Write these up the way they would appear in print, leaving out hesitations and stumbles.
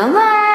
Nicola.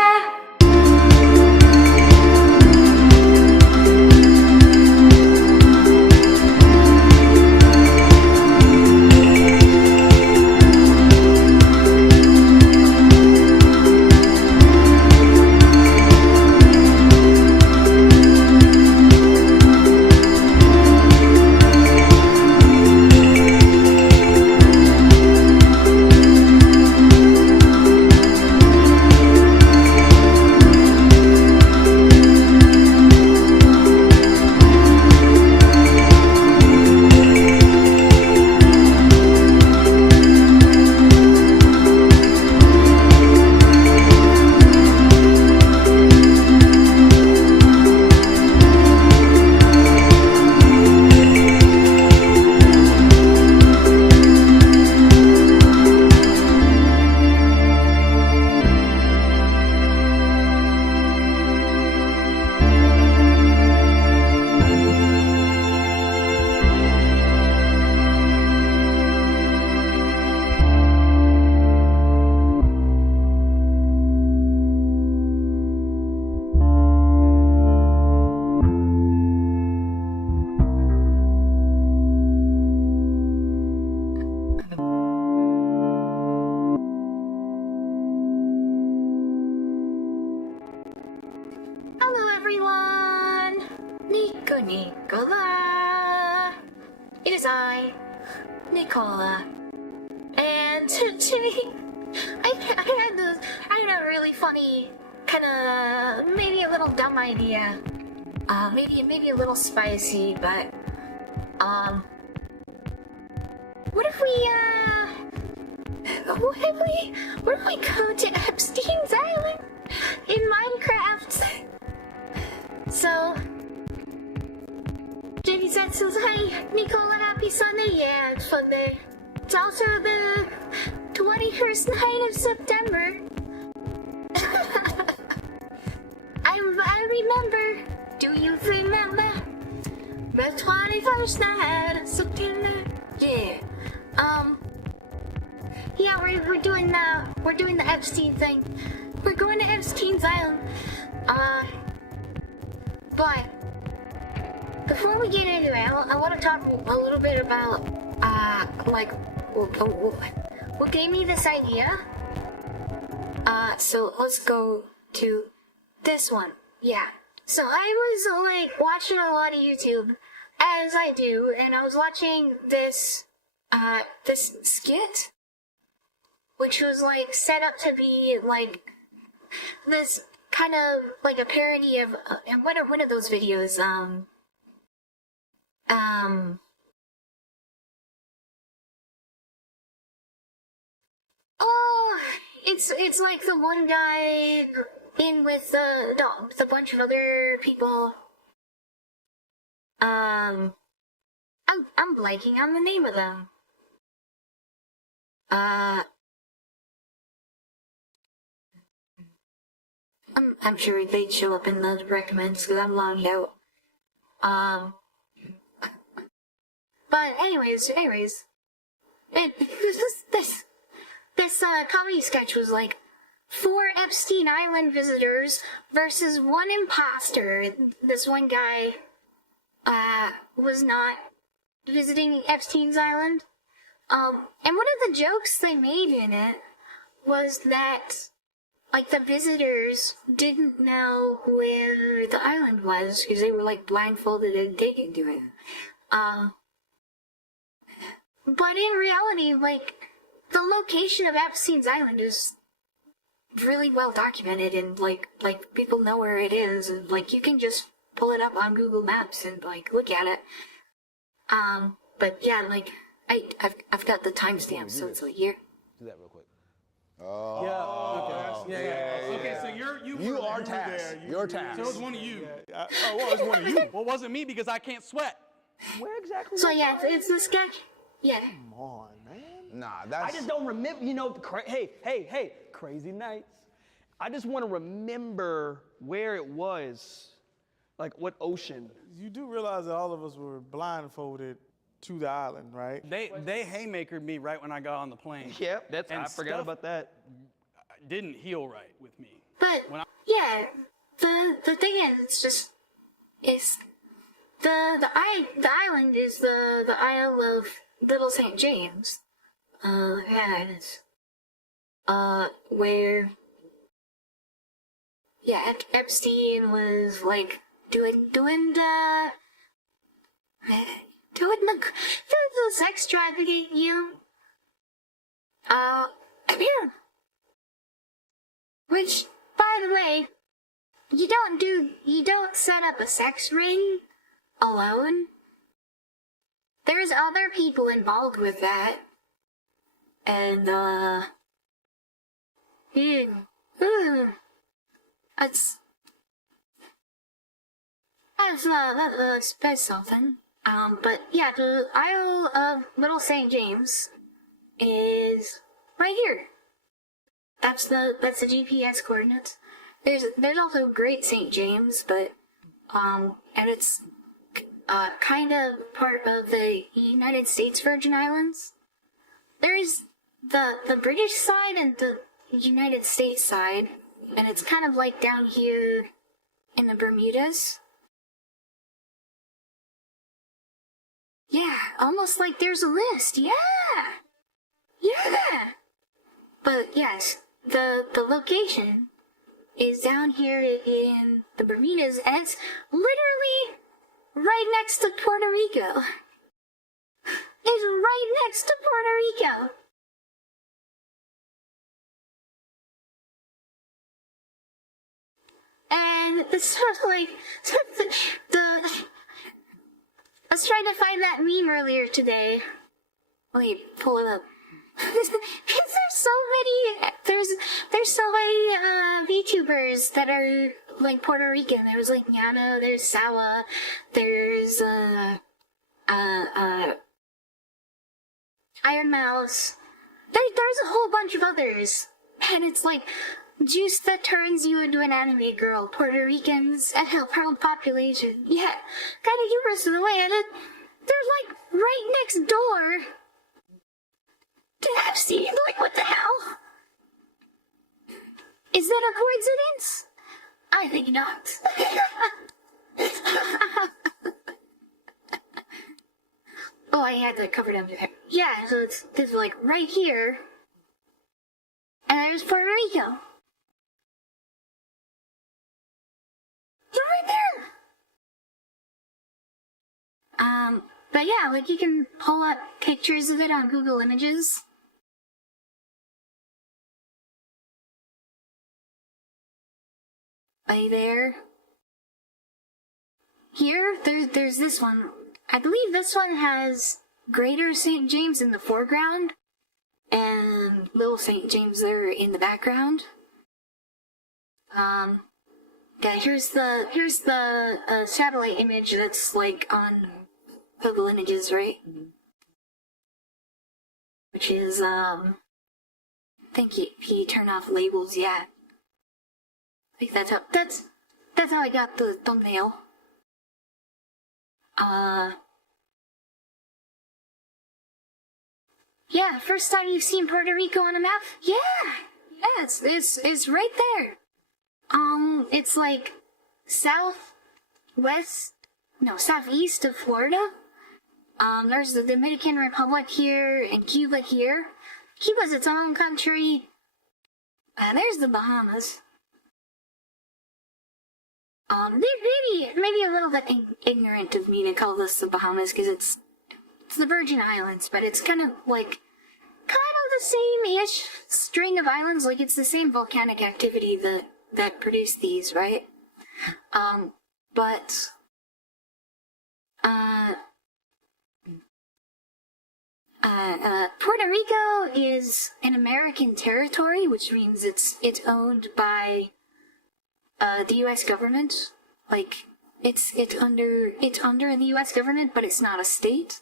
Hello everyone! Nicola! It is I, Nicola. And today, I had a really funny, kinda, maybe a little dumb idea. Maybe a little spicy, but, what if we go to Epstein's Island in Minecraft? So, Jamie says, "Hi, Nicola, happy Sunday." Yeah, it's Sunday. It's also the 21st night of September. I remember. Do you remember the 21st night of September? Yeah. Yeah, we're doing the Epstein thing. We're going to Epstein's Island. But before we get into it, I want to talk a little bit about, what gave me this idea. So let's go to this one. Yeah. So I was, watching a lot of YouTube, as I do, and I was watching this skit, which was, set up to be, this kind of like a parody of one of those videos. Oh, it's like the one guy in with the bunch of other people. I'm blanking on the name of them. I'm sure they'd show up in the recommends because I'm logged out. But anyways, this comedy sketch was like 4 Epstein Island visitors versus 1 imposter. This one guy was not visiting Epstein's Island. And one of the jokes they made in it was that, the visitors didn't know where the island was because they were, blindfolded and taken to it. But in reality, the location of Epstein's Island is really well documented and, people know where it is and, you can just pull it up on Google Maps and, look at it. But yeah, I've got the timestamp, so it's here. Do that real quick. Oh. Yeah. Okay. Yeah. Okay, so you are tasked. You're tasked. So it was one of you. Well, it was one of you. Well, it wasn't me because I can't sweat. Where exactly? So yeah, it's the sketch. Yeah. Come on, man. Nah, that's. I just don't remember. Hey, crazy nights. I just want to remember where it was, what ocean. You do realize that all of us were blindfolded to the island, right? They haymakered me right when I got on the plane. Yep, I forgot about that. didn't heal right with me. But yeah, the thing is, it's just the island is the Isle of Little St. James. Yeah, it is. Where Epstein was like doing the sex trafficking, which, by the way, you don't set up a sex ring alone. There's other people involved with that. And, that's something. But yeah, the Isle of Little St. James is right here. That's the GPS coordinates. There's also Great St. James, but, and it's, kind of part of the United States Virgin Islands. There's the British side and the United States side, and it's kind of like down here in the Bermudas. Yeah, almost like there's a list. Yeah! But yes, the location is down here in the Bermudas, and it's literally right next to Puerto Rico. It's right next to Puerto Rico. And it's like I was trying to find that meme earlier today. Let me pull it up. Because there's so many VTubers that are like Puerto Rican. There's like Yana, there's Sawa, there's Iron Mouse. There's a whole bunch of others. And it's like juice that turns you into an anime girl. Puerto Ricans and a proud population. Yeah, kind of humorous in the way. And they're like right next door to Epstein. Like, what the hell? Is that a coincidence? I think not. Oh, I had that covered up there. Yeah, so it's like right here. And there's Puerto Rico. It's right there. But yeah, like you can pull up pictures of it on Google Images. Right there. Here, there's this one. I believe this one has Greater St. James in the foreground and Little St. James there in the background. Yeah, here's the satellite image that's like on Google Images, right? Which is I think you turn off labels, yeah. I think that's how I got the thumbnail. Yeah, first time you've seen Puerto Rico on a map? Yeah, it's right there. It's like southeast of Florida. There's the Dominican Republic here and Cuba here. Cuba's its own country. There's the Bahamas. Maybe a little bit ignorant of me to call this the Bahamas because it's the Virgin Islands, but it's kind of the same-ish string of islands. Like it's the same volcanic activity that produced these, right? Puerto Rico is an American territory, which means it's owned by the U.S. government. Like it's under the U.S. government, but it's not a state.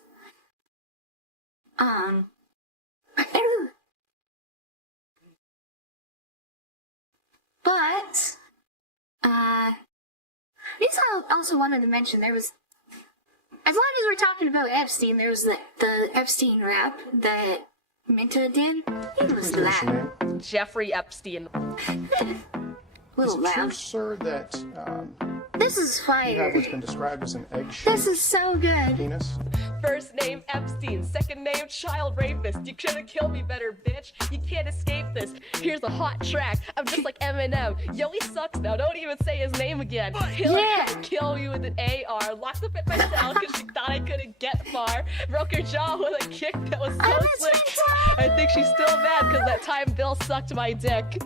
But I just also wanted to mention there was, as long as we're talking about Epstein, there was the Epstein rap that Minta did? He was loud. Jeffrey Epstein. Little Is it true, loud. sir, that This is you fire. have what's been described as an egg-shaped This is so good. penis? First name Epstein, second name child rapist. You could've killed me better, bitch. You can't escape this. Here's a hot track. I'm just like Eminem. Yo, he sucks now. Don't even say his name again. He'll kill me with an AR. Locked up at my cell because she thought I couldn't get far. Broke her jaw with a kick that was so slick. I think she's still mad because that time Bill sucked my dick.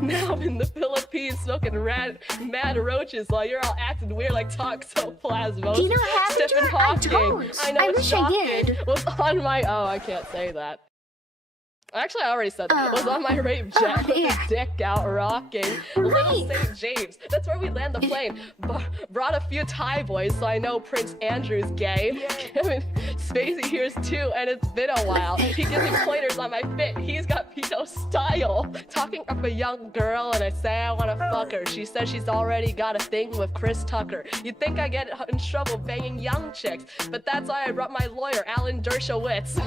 Now I'm in the Philippines smoking mad roaches while you're all acting weird like toxoplasmos. Do you know what happened to Stephen her? I Hawking. don't. I know I it's wish I shocking. did. Was on my I can't say that. Actually, I already said that. Was on my rape jet with his dick out rocking. Little St. James. That's where we land the plane. Brought a few Thai boys so I know Prince Andrew's gay. I mean, Spacey here's too, and it's been a while. He gives me pointers on my fit. He's got pedo style. Talking up a young girl and I say I want to fuck her. She says she's already got a thing with Chris Tucker. You'd think I get in trouble banging young chicks, but that's why I brought my lawyer, Alan Dershowitz.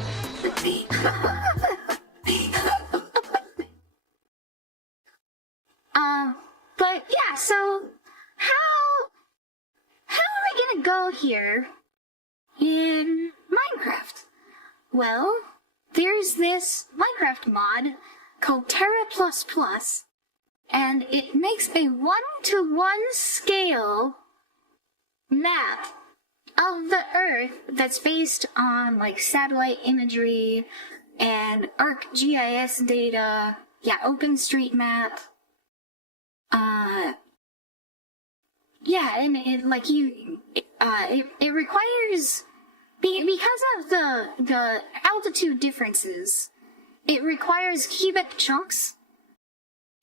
But yeah, so how are we gonna go here in Minecraft? Well, there's this Minecraft mod called Terra++, and it makes a 1-to-1 scale map of the Earth that's based on like satellite imagery and ArcGIS data, OpenStreetMap. Yeah, and it like it requires because of the altitude differences, it requires cubic chunks.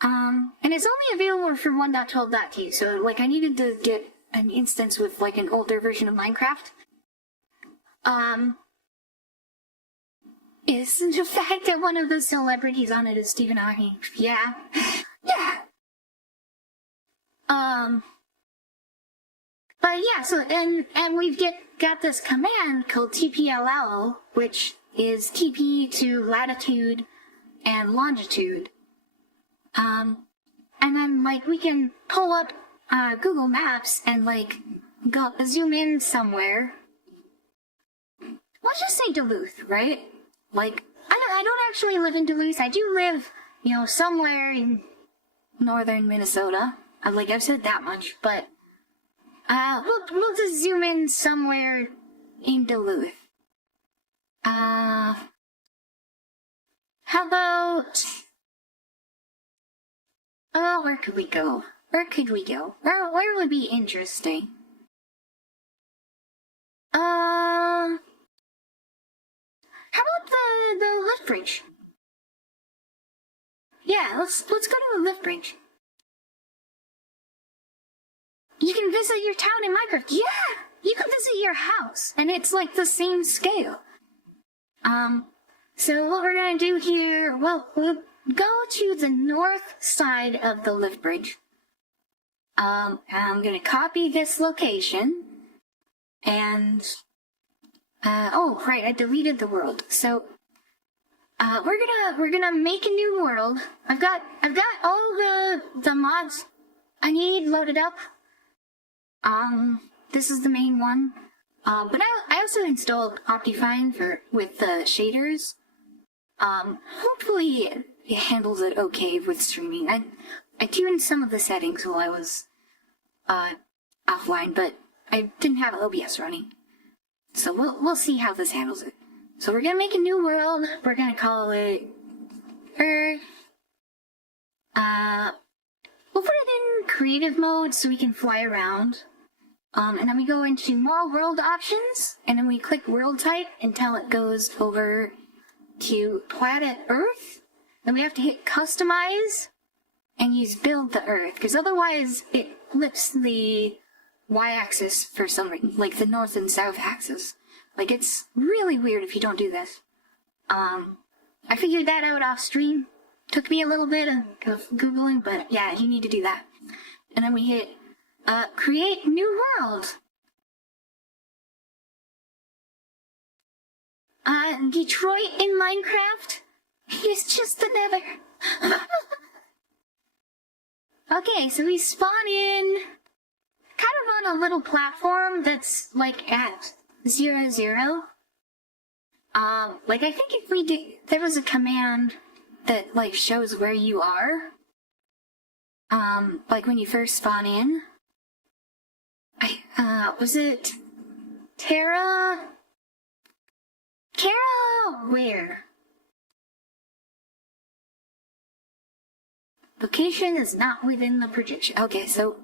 And it's only available for 1.12.2, so like I needed to get an instance with like an older version of Minecraft. Is the fact that one of the celebrities on it is Stephen Hawking. Yeah. Yeah. But yeah, so and we've got this command called TPLL, which is TP to latitude and longitude. And then like we can pull up Google Maps and like go zoom in somewhere. Let's just say Duluth, right? Like I don't actually live in Duluth. I do live, somewhere in northern Minnesota. I've said that much, but we'll just zoom in somewhere in Duluth. How about? Oh, where could we go? Where would be interesting? How about the lift bridge? Yeah, let's go to the lift bridge. You can visit your town in Minecraft. Yeah, you can visit your house, and it's like the same scale. So what we're gonna do here, we'll go to the north side of the lift bridge. I'm gonna copy this location, and oh right, I deleted the world. So we're gonna make a new world. I've got all the mods I need loaded up. This is the main one. But I also installed Optifine with the shaders. Hopefully it handles it okay with streaming. I tuned some of the settings while I was offline, but I didn't have OBS running. So we'll see how this handles it. So we're gonna make a new world. We're gonna call it Earth. We'll put it in creative mode so we can fly around. And then we go into more world options, and then we click world type until it goes over to planet Earth. Then we have to hit customize and use build the Earth, because otherwise it flips the y-axis for some reason, like the north and south axis. Like, it's really weird if you don't do this. I figured that out off stream. Took me a little bit of Googling, but yeah, you need to do that. And then we hit create new world. Detroit in Minecraft is just the nether. Okay, so we spawn in kind of on a little platform that's like at 0, 0. Like I think if we do, there was a command that like shows where you are. Like when you first spawn in. Was it Terra? Where? Location is not within the projection. Okay, so,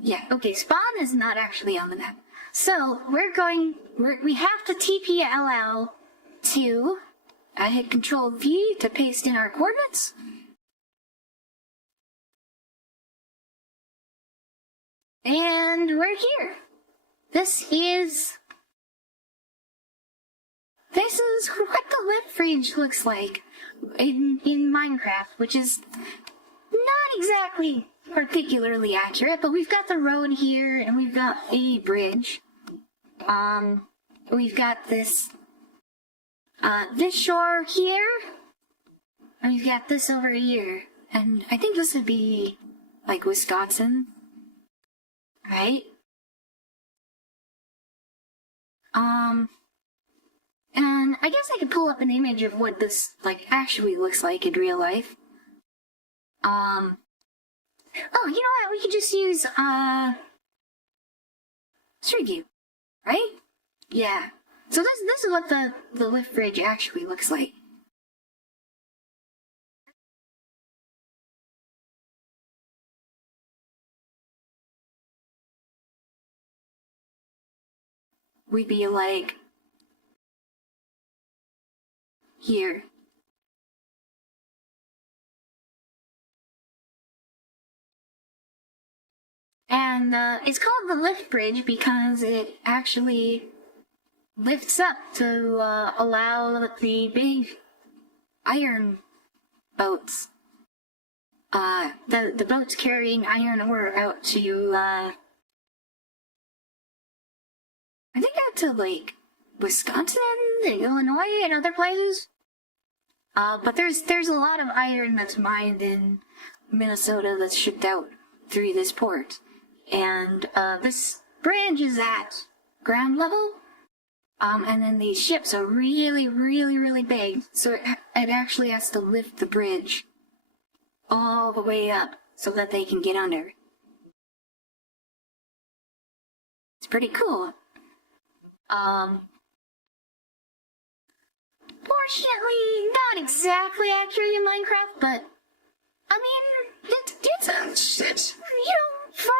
yeah, okay, spawn is not actually on the map. So, we have to TPLL to, I hit Control V to paste in our coordinates. And we're here. This is what the lip fridge looks like in Minecraft, which is not exactly particularly accurate, but we've got the road here and we've got a bridge. We've got this shore here, and we've got this over here, and I think this would be like Wisconsin, right? And I guess I could pull up an image of what this, like, actually looks like in real life. Oh, you know what? We could just use, Street View, right? Yeah. So this is what the lift bridge actually looks like. We'd be like here. And it's called the lift bridge because it actually lifts up to allow the big iron boats, the boats carrying iron ore out to I think out to like Wisconsin, Illinois, and other places. But there's a lot of iron that's mined in Minnesota that's shipped out through this port. And this bridge is at ground level. And then these ships are really, really, really big. So it actually has to lift the bridge all the way up so that they can get under. It's pretty cool. Fortunately, not exactly accurate in Minecraft, but I mean, it's you know, for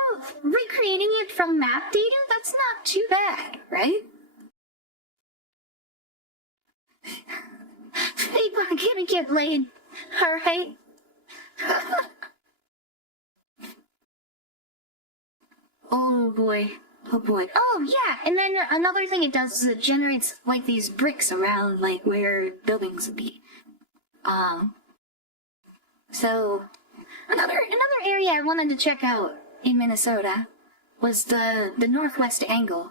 recreating it from map data, that's not too bad, right? People are gonna get laid, alright? Oh boy. Oh boy. Oh yeah, and then another thing it does is it generates like these bricks around like where buildings would be. So another area I wanted to check out in Minnesota was the northwest angle.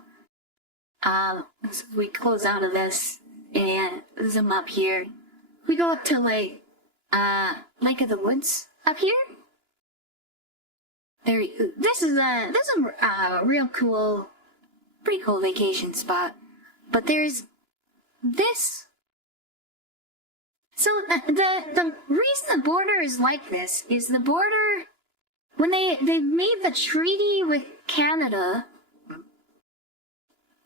So we close out of this and zoom up here. We go up to like Lake of the Woods up here. This is a real cool, pretty cool vacation spot. But there's this. So the reason the border is like this is the border, when they made the treaty with Canada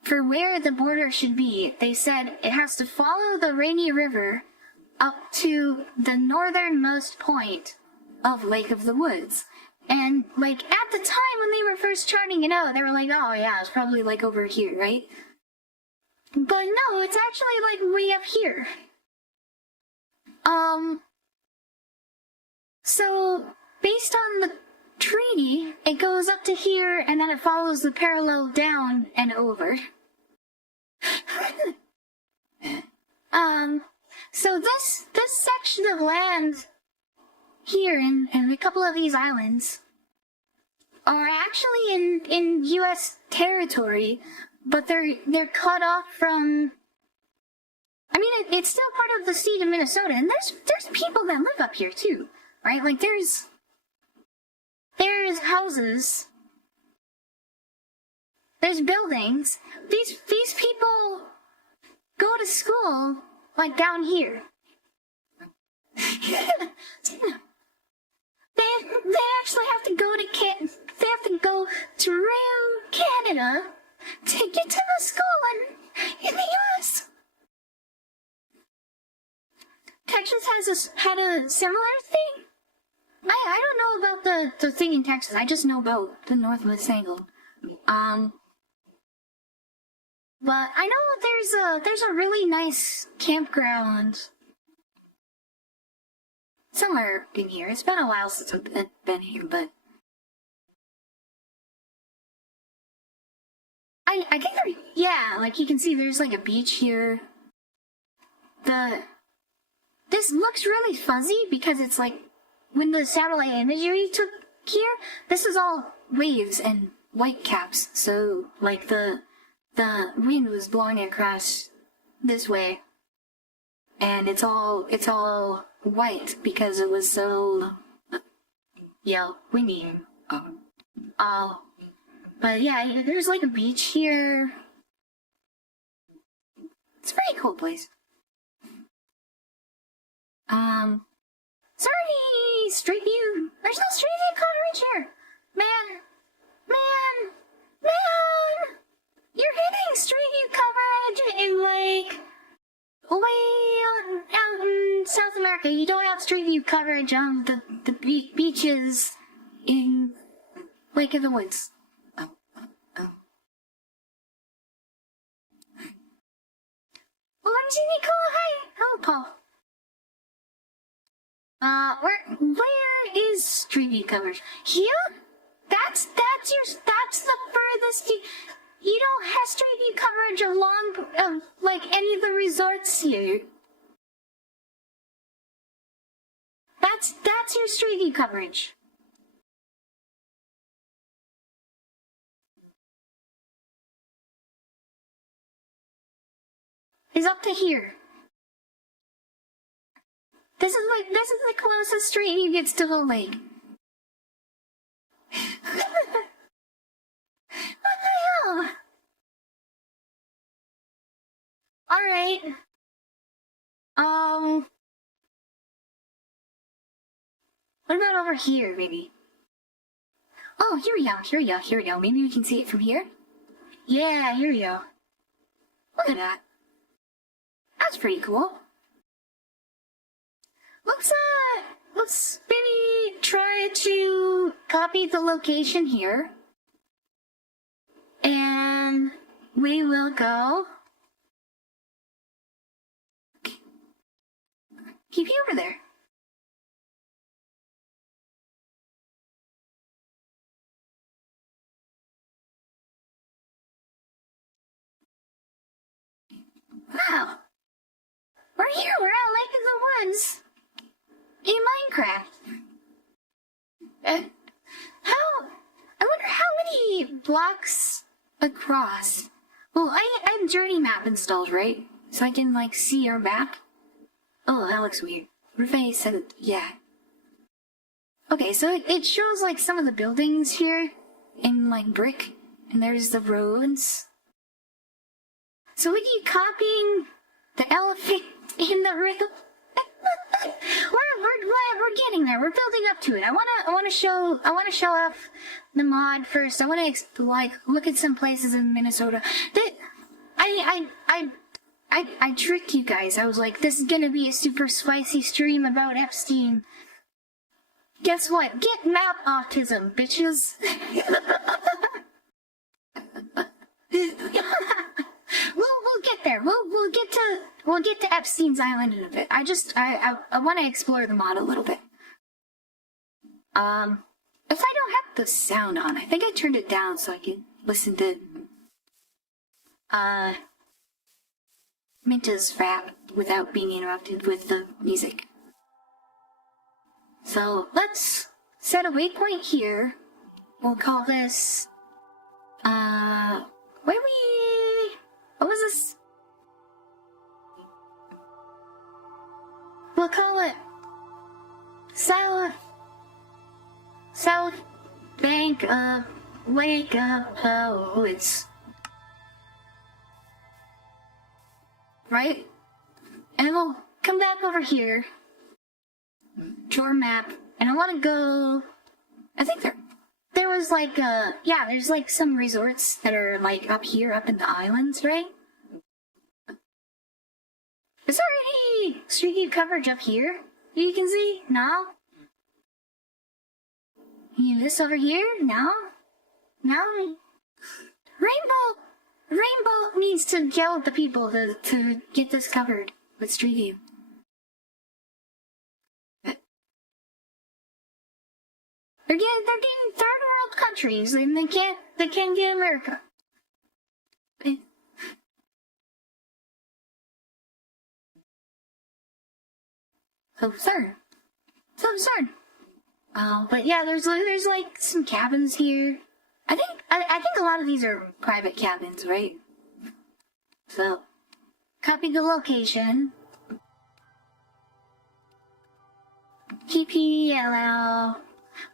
for where the border should be, they said it has to follow the Rainy River up to the northernmost point of Lake of the Woods. And, like, at the time when they were first charting it out, they were like, oh yeah, it's probably, like, over here, right? But no, it's actually, like, way up here. So, based on the treaty, it goes up to here, and then it follows the parallel down and over. So this section of land here and a couple of these islands are actually in U.S. territory, but they're cut off from it's still part of the state of Minnesota, and there's people that live up here too, right? Like there's houses, there's buildings. These people go to school like down here. They actually have to go through Canada to get to the school in the U.S. Texas had a similar thing. I don't know about the thing in Texas. I just know about the Northwest angle. But I know there's a really nice campground somewhere in here. It's been a while since I've been here, but I think yeah, like you can see there's like a beach here. This looks really fuzzy because it's like when the satellite imagery took here, this is all waves and white caps. So like the wind was blowing across this way, and it's all white because it was so windy. But yeah, there's like a beach here. It's a pretty cool place. Sorry, Street View. There's no Street View coverage here. Man. You're hitting Street View coverage in like way out in South America. You don't have Street View coverage on the beaches in Lake of the Woods. Well, let me see Nicole. Hi. Hello, Paul. Where is Street View coverage? Here? That's the furthest you don't have Street View coverage along like any of the resorts here. That's your Street View coverage. Is up to here. This is the closest Street View gets to the lake. What the hell? Alright. What about over here, maybe? Oh, here we go. Maybe we can see it from here? Yeah, here we go. Look at that. That's pretty cool. Let's maybe try to copy the location here. And we will go. Keep you over there. Wow. We're here. We're at Lake of the Woods. In Minecraft. I wonder how many blocks across. Well, I have Journey Map installed, right? So I can, like, see our map. Oh, that looks weird. What if I said it? Yeah. Okay, so it shows, like, some of the buildings here in, like, brick. And there's the roads. So we keep copying the elephant in the riddle. We're getting there. We're building up to it. I wanna show off the mod first. I wanna look at some places in Minnesota that I tricked you guys. I was like, this is gonna be a super spicy stream about Epstein. Guess what? Get map autism, bitches. We'll get there. We'll get to Epstein's Island in a bit. I want to explore the mod a little bit. If I don't have the sound on, I think I turned it down so I can listen to Minta's rap without being interrupted with the music. So let's set a waypoint here. We'll call this what was this? we'll call it South Bank of Wake Up Woods. Right? And we'll come back over here to our map, and I want to go. I think there was like there's like some resorts that are like up here, up in the islands, right? Is there any street view coverage up here you can see? No? This over here? No? No? Rainbow needs to yell at the people to get this covered with street view. They're getting third world countries, and they can't get America. So absurd. But yeah, there's like some cabins here. I think a lot of these are private cabins, right? So, copy the location. TPLL.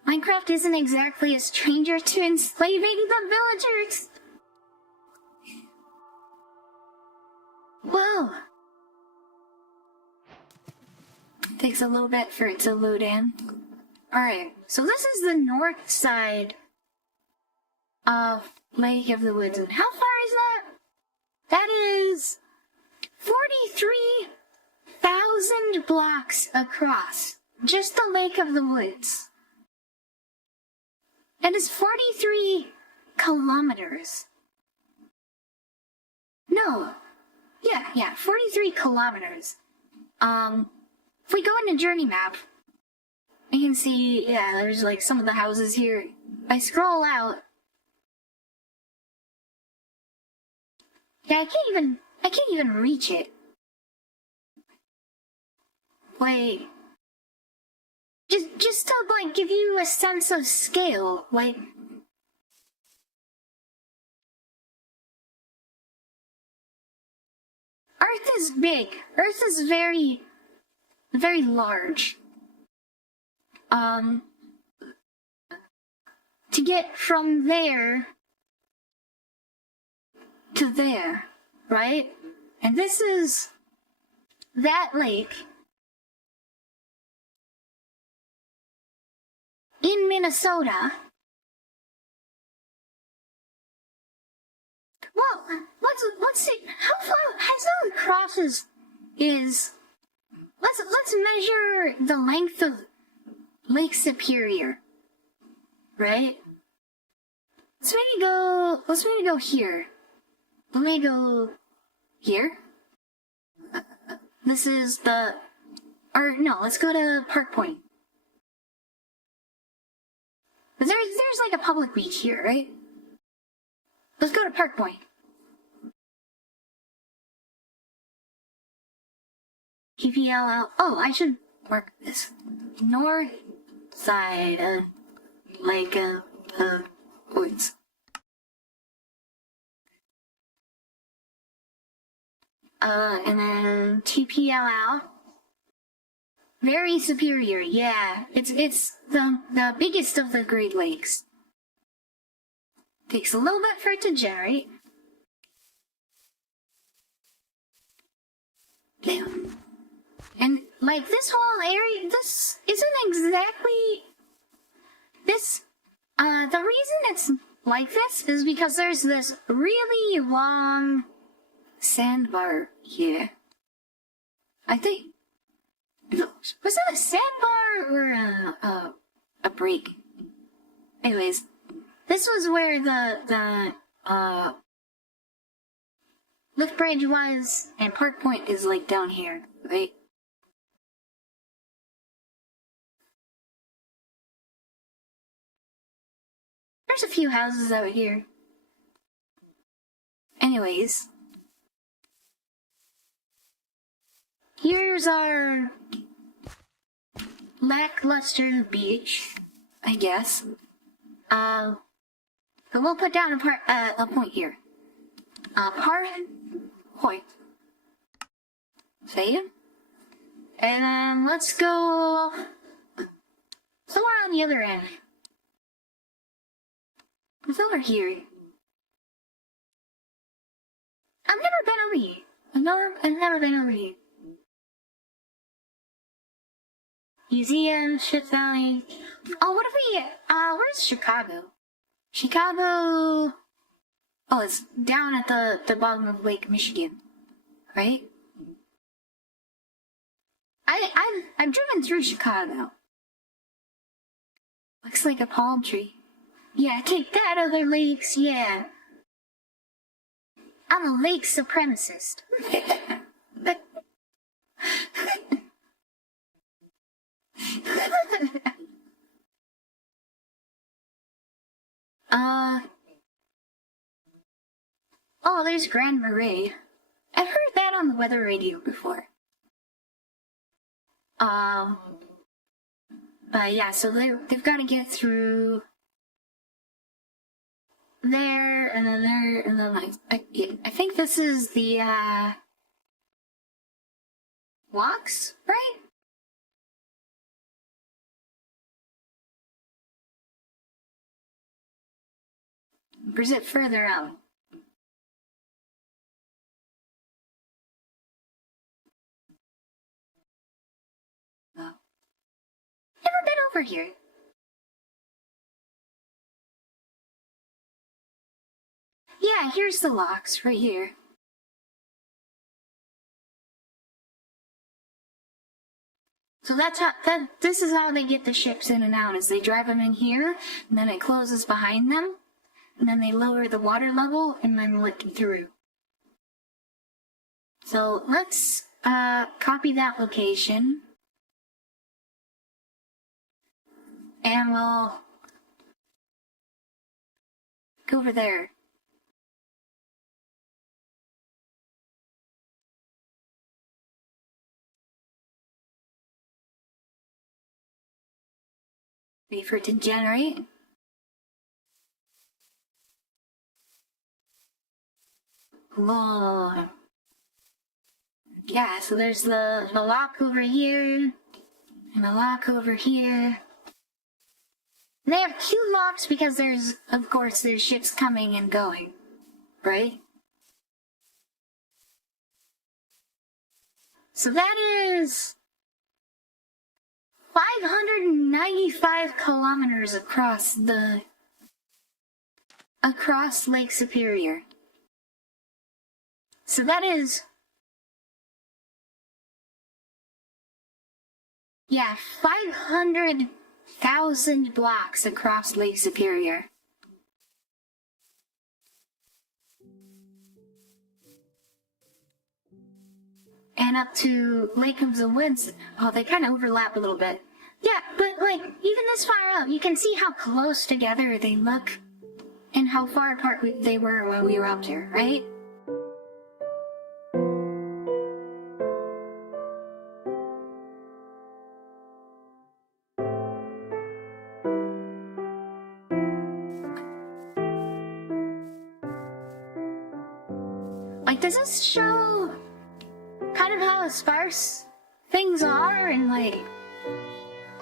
Minecraft isn't exactly a stranger to enslaving the villagers. Whoa. Takes a little bit for it to load in. Alright, so this is the north side of Lake of the Woods. And how far is that? That is 43,000 blocks across. Just the Lake of the Woods. That is 43 kilometers. No. Yeah, 43 kilometers. If we go into Journey Map, you can see, there's like some of the houses here. If I scroll out, I can't even reach it. Wait. Just to like give you a sense of scale, like Earth is big. Earth is very, very large. To get from there to there, right? And this is that lake in Minnesota. Well, let's see how far crosses is. Let's measure the length of Lake Superior, right? Let's maybe go here. Let me go here. This is let's go to Park Point. But there's like a public beach here, right? Let's go to Park Point. PPLL. Oh, I should mark this. North side of Lake of Woods. And then TPLL. Very superior, yeah. It's the biggest of the Great Lakes. Takes a little bit for it to generate. Damn. And like this whole area, this isn't exactly this. The reason it's like this is because there's this really long sandbar here. I think. Was that a sandbar or a break? Anyways, this was where the lift bridge was, and Park Point is like down here, right? There's a few houses out here. Anyways, here's our lackluster beach, I guess. But we'll put down a point here. Park Point. Say it. And then let's go somewhere on the other end. It's over here. I've never been over here. I've never been over here. Museum, Ship Valley. Oh, what if we, where's Chicago? Chicago. Oh, it's down at the bottom of Lake Michigan, right? I've driven through Chicago. Looks like a palm tree. Yeah, take that, other lakes, yeah. I'm a lake supremacist. Oh, there's Grand Marais. I've heard that on the weather radio before. Yeah, so they've got to get through there, and then there, and then I think this is the, walks, right? Or is it further out? No. Never been over here. Yeah, here's the locks, right here. So that's how, this is how they get the ships in and out, is they drive them in here, and then it closes behind them, and then they lower the water level, and then let them through. So let's, copy that location. And we'll go over there. Wait for it to generate. Whoa. Yeah, so there's the lock over here, and a lock over here. They have two locks because there's ships coming and going, right? So that is 595 kilometers across Lake Superior. So that is, yeah, 500,000 blocks across Lake Superior. And up to Lake of the Woods. Oh, they kind of overlap a little bit. Yeah, but like, even this far out, you can see how close together they look and how far apart they were when we were up there, right? Like, does this show kind of how sparse things are, and like,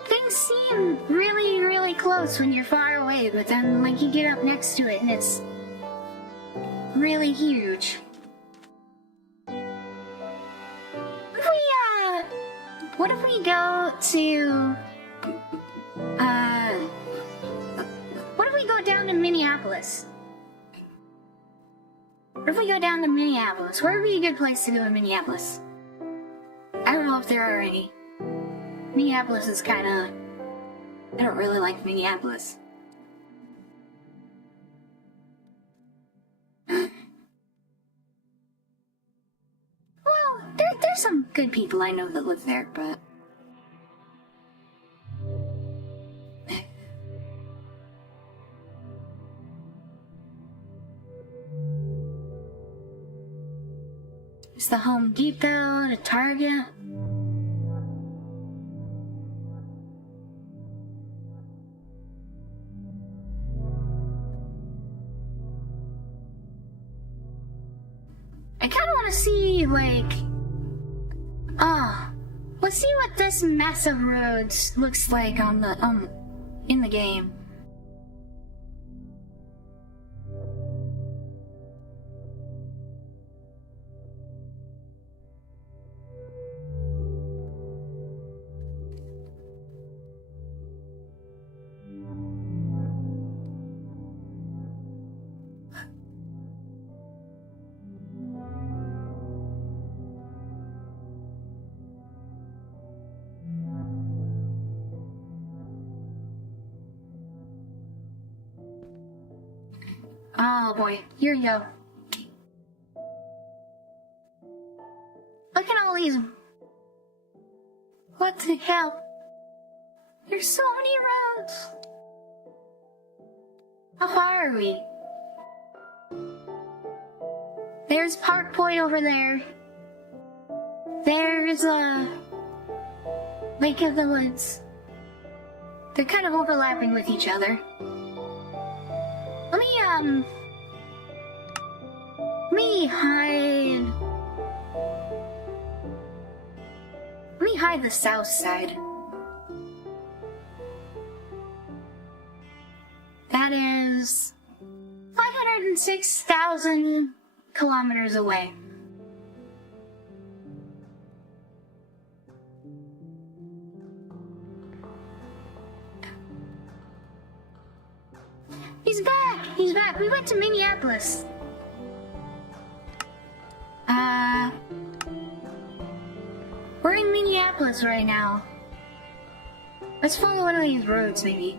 things seem really, really close when you're far away, but then like you get up next to it and it's really huge. What if we go to, what if we go down to Minneapolis? What if we go down to Minneapolis? Where would be a good place to go in Minneapolis? I don't know if there are any. Minneapolis is kinda, I don't really like Minneapolis. Well, there's some good people I know that live there, but... It's the Home Depot, the Target. I kind of want to see, like, Let's see what this mess of roads looks like on the in the game. Oh boy, here you go. Look at all these. What the hell? There's so many roads. How far are we? There's Park Point over there. There's Lake of the Woods. They're kind of overlapping with each other. Let me hide the south side. That is 506,000 kilometers away. He's back! He's back! We went to Minneapolis. We're in Minneapolis right now. Let's follow one of these roads, maybe.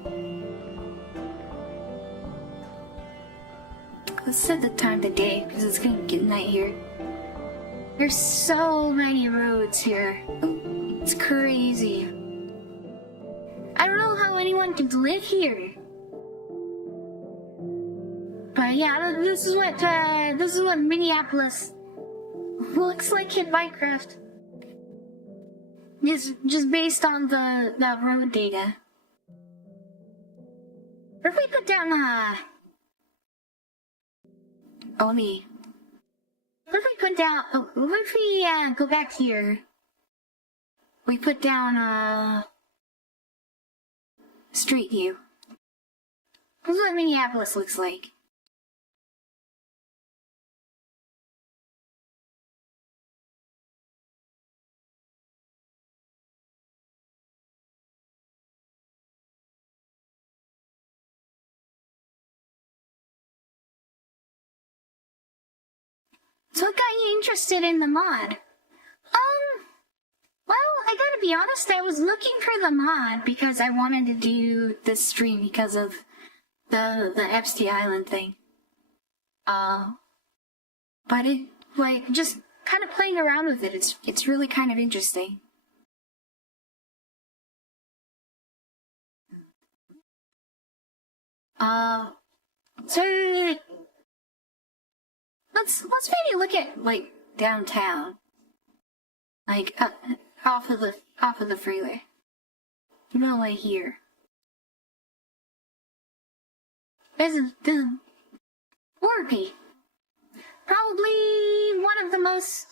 Let's set the time to day, because it's gonna get night here. There's so many roads here. It's crazy. I don't know how anyone can live here. But yeah, this is what Minneapolis looks like in Minecraft. Just based on the road data. What if we put down what if we put down what if we go back here? We put down Street View. This is what Minneapolis looks like. So what got you interested in the mod? Well, I gotta be honest, I was looking for the mod because I wanted to do this stream because of the Epstein Island thing. But it, like, just kind of playing around with it, it's really kind of interesting. So let's maybe look at like downtown, like off of the freeway. No way here. This is Orby. Probably one of the most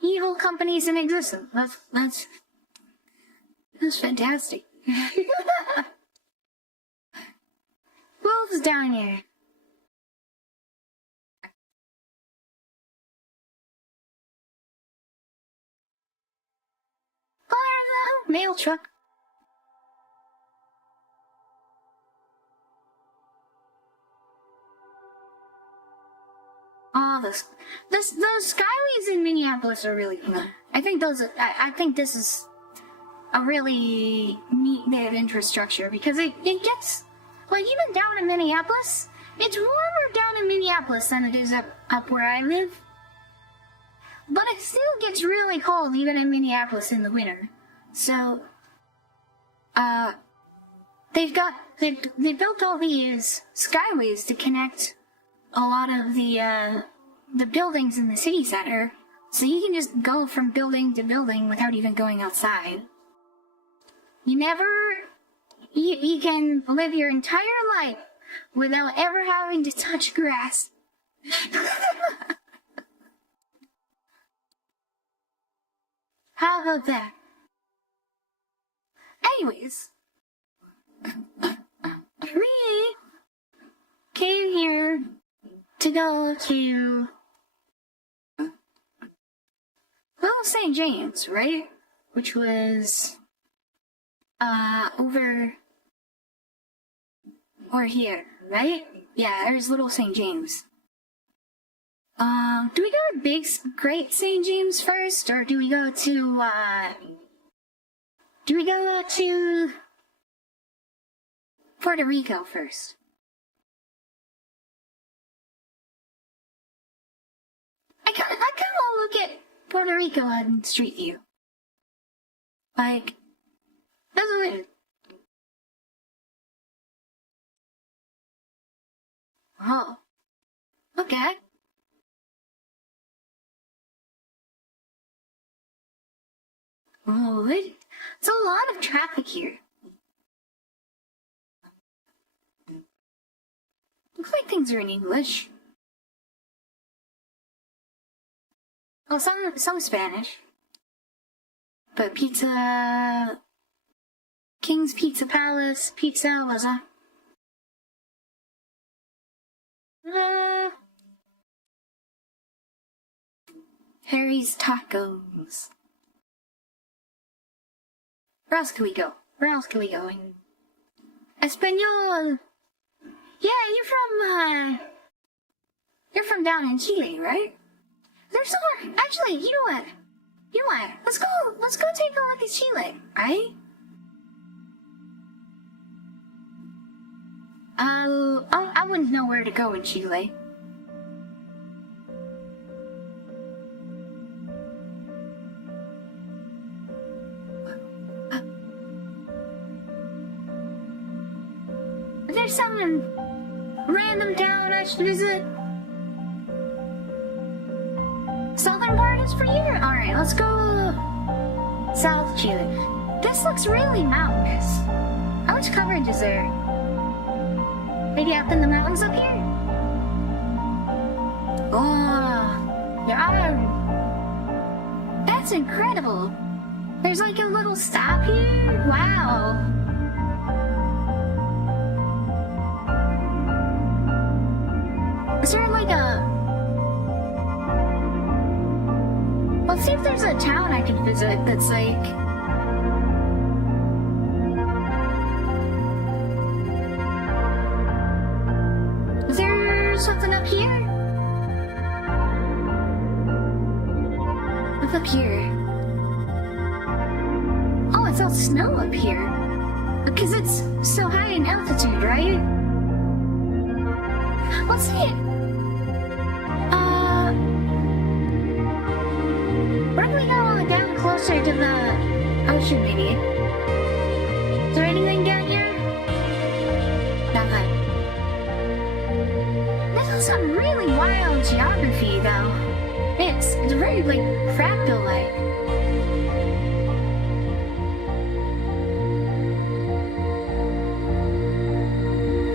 evil companies in existence. That's fantastic. Who else is down here? Fire the mail truck. Oh, the skyways in Minneapolis are really cool. I think this is a really neat bit of infrastructure because it gets, like, even down in Minneapolis, it's warmer down in Minneapolis than it is up where I live. But it still gets really cold even in Minneapolis in the winter. So, they built all these skyways to connect a lot of the buildings in the city center, so you can just go from building to building without even going outside. You can live your entire life without ever having to touch grass. How about that? Anyways, we came here to go to Little St. James, right? Which was over here, right? Yeah, there's Little St. James. Do we go to Great St. James first, or do we go to Puerto Rico first? I kind of want to look at Puerto Rico on Street View. Like, that's weird. Oh. Okay. Oh, it's a lot of traffic here. Looks like things are in English. Oh, some Spanish. But pizza... King's Pizza Palace, Pizza Laza. Harry's Tacos. Where else can we go? Where else can we go? Espanol. Yeah, you're from down in Chile, right? There's somewhere. Actually, you know what? Let's go take a look at Chile, right? I wouldn't know where to go in Chile. Is there some random town I should visit? Southern part is for you? Alright, let's go South Chile. This looks really mountainous. How much coverage is there? Maybe up in the mountains up here? Oh, there are. That's incredible. There's like a little stop here? Wow. Is there like a... Let's see if there's a town I can visit that's like... Is there something up here? What's up here? Oh, it's all snow up here. Because it's so high in altitude, right? Let's see it. What if we go down closer to the ocean, maybe? Is there anything down here? Nothing. This is some really wild geography, though. It's very, like, fractal-like.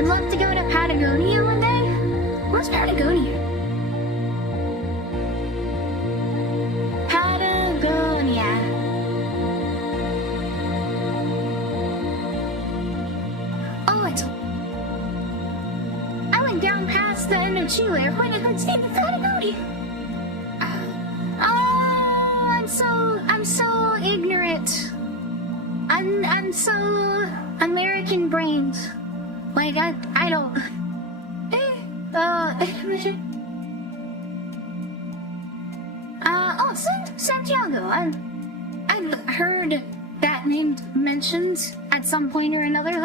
I'd love to go to Patagonia one day. What's Patagonia? The end of Chile, or when I could see the Patagonia. I'm so ignorant. I'm so American brained. Like I don't. Santiago. I've heard that name mentioned at some point or another.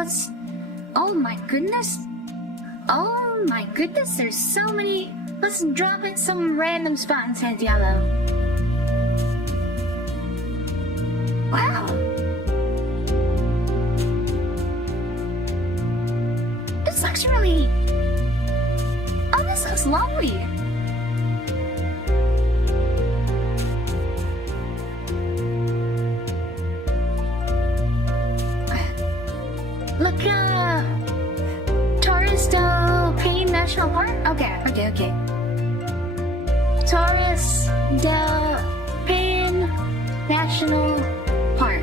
Oh my goodness. Oh my goodness, there's so many. Let's drop in some random spot in Santiago. Wow. This looks really... Oh, this looks lovely. Look, National Park? Okay. Torres del Paine National Park.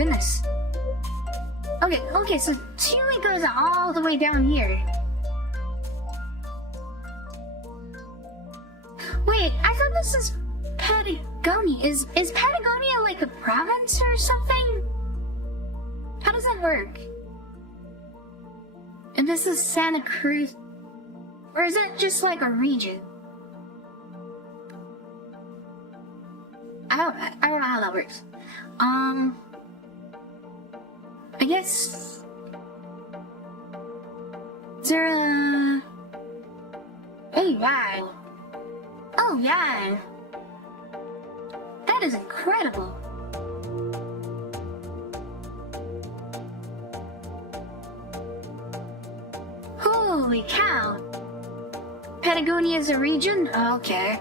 goodness. Okay, so Chile goes all the way down here. Wait, I thought this is Patagonia. Is Patagonia like a province or something? How does that work? And this is Santa Cruz. Or is that just like a region? I don't know how that works. I guess... Is there a... Oh, wow. Oh, yeah. That is incredible. Holy cow. Patagonia is a region? Okay.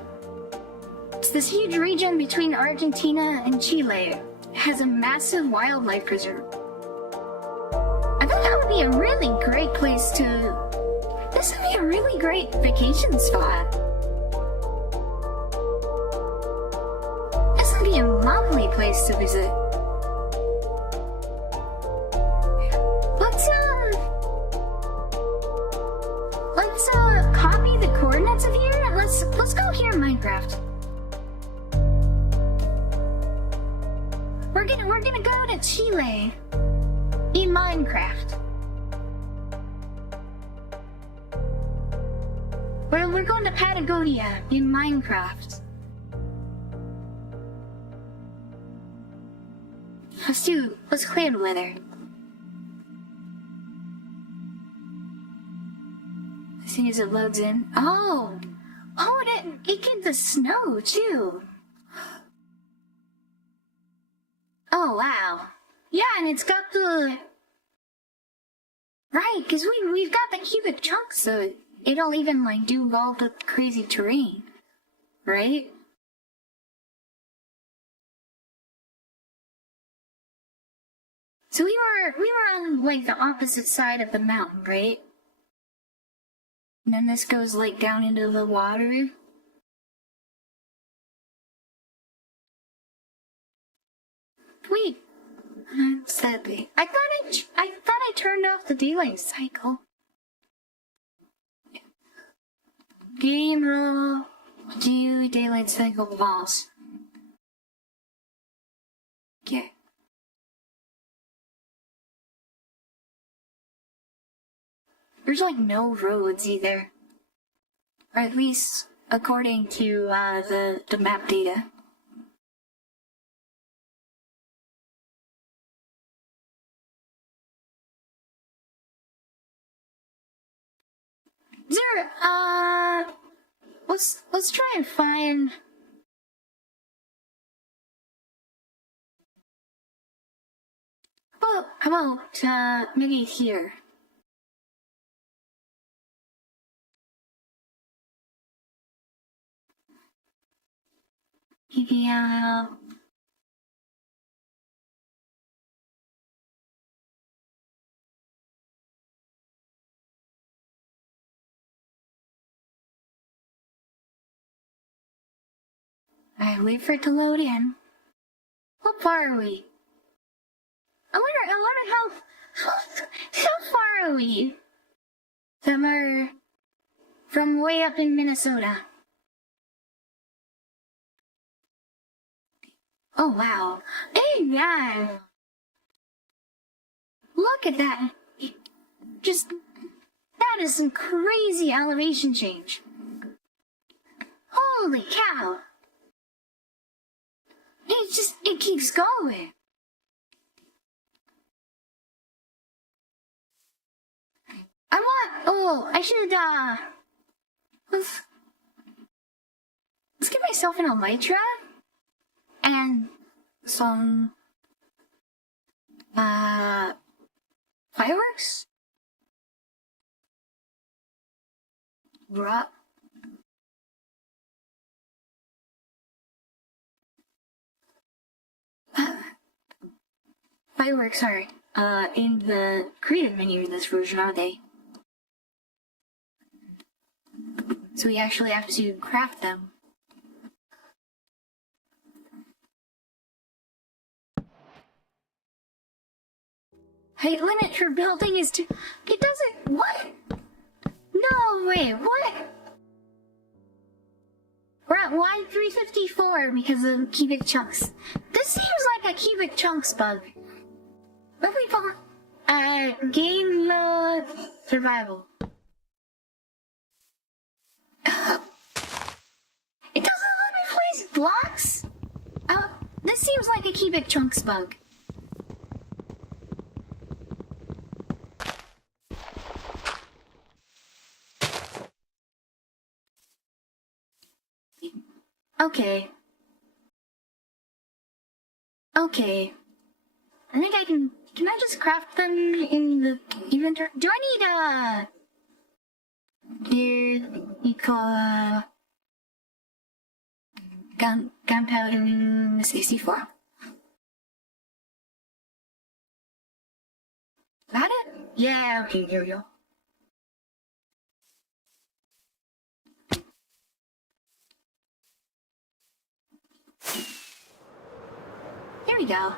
It's this huge region between Argentina and Chile. It has a massive wildlife preserve. I thought that would be a really great place to... This would be a really great vacation spot. This would be a lovely place to visit. Let's copy the coordinates of here and let's go here in Minecraft. We're gonna go to Chile in Minecraft. We're going to Patagonia in Minecraft. Let's clear the weather. As soon as it loads in. Oh, it gets the snow too. Oh wow. Yeah, and it's got the... Right, because we've got the cubic chunks, so it'll even like do all the crazy terrain. Right? So we were on like the opposite side of the mountain, right? And then this goes like down into the water. Wait, sadly, I thought I turned off the daylight cycle. Game rule, do daylight cycle false. Okay. There's like no roads either. Or at least according to the map data. Is there, let's try and find... How about maybe here? Maybe, I wait for it to load in. How far are we? I wonder how far are we? From way up in Minnesota. Oh wow. Hey man! Look at that. That is some crazy elevation change. Holy cow. It keeps going. I should, let's get myself an elytra and some, fireworks? Fireworks are, in the creative menu in this version, aren't they? So we actually have to craft them. Height limit for building is to. It doesn't. What? No, wait, what? We're at Y354 because of cubic chunks. This seems like a cubic chunks bug. What if we put game mode survival? It doesn't let me place blocks? This seems like a cubic chunks bug. Okay. Okay. I think I can I just craft them in the inventory? Do I need, you call, gunpowder 64? That it? Yeah, okay, here we go. Here we go.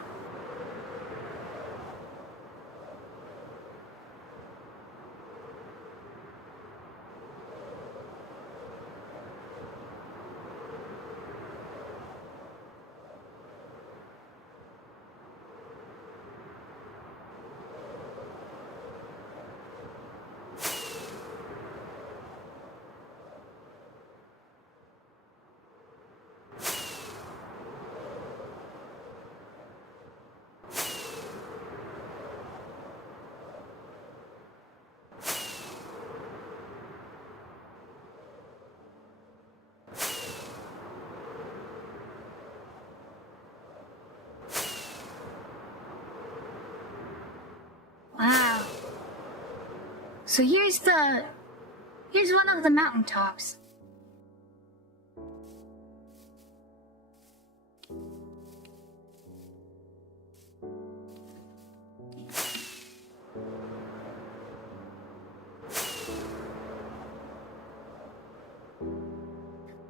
Wow. So here's one of the mountaintops.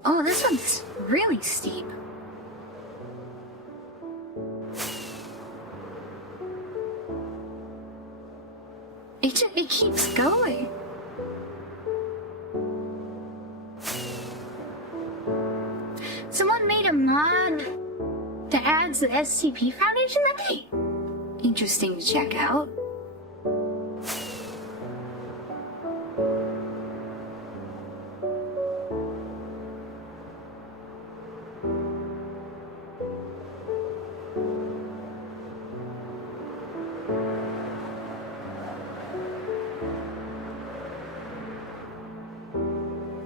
Oh, this one's really steep. It keeps going. Someone made a mod that adds the SCP Foundation. That'd be interesting to check out.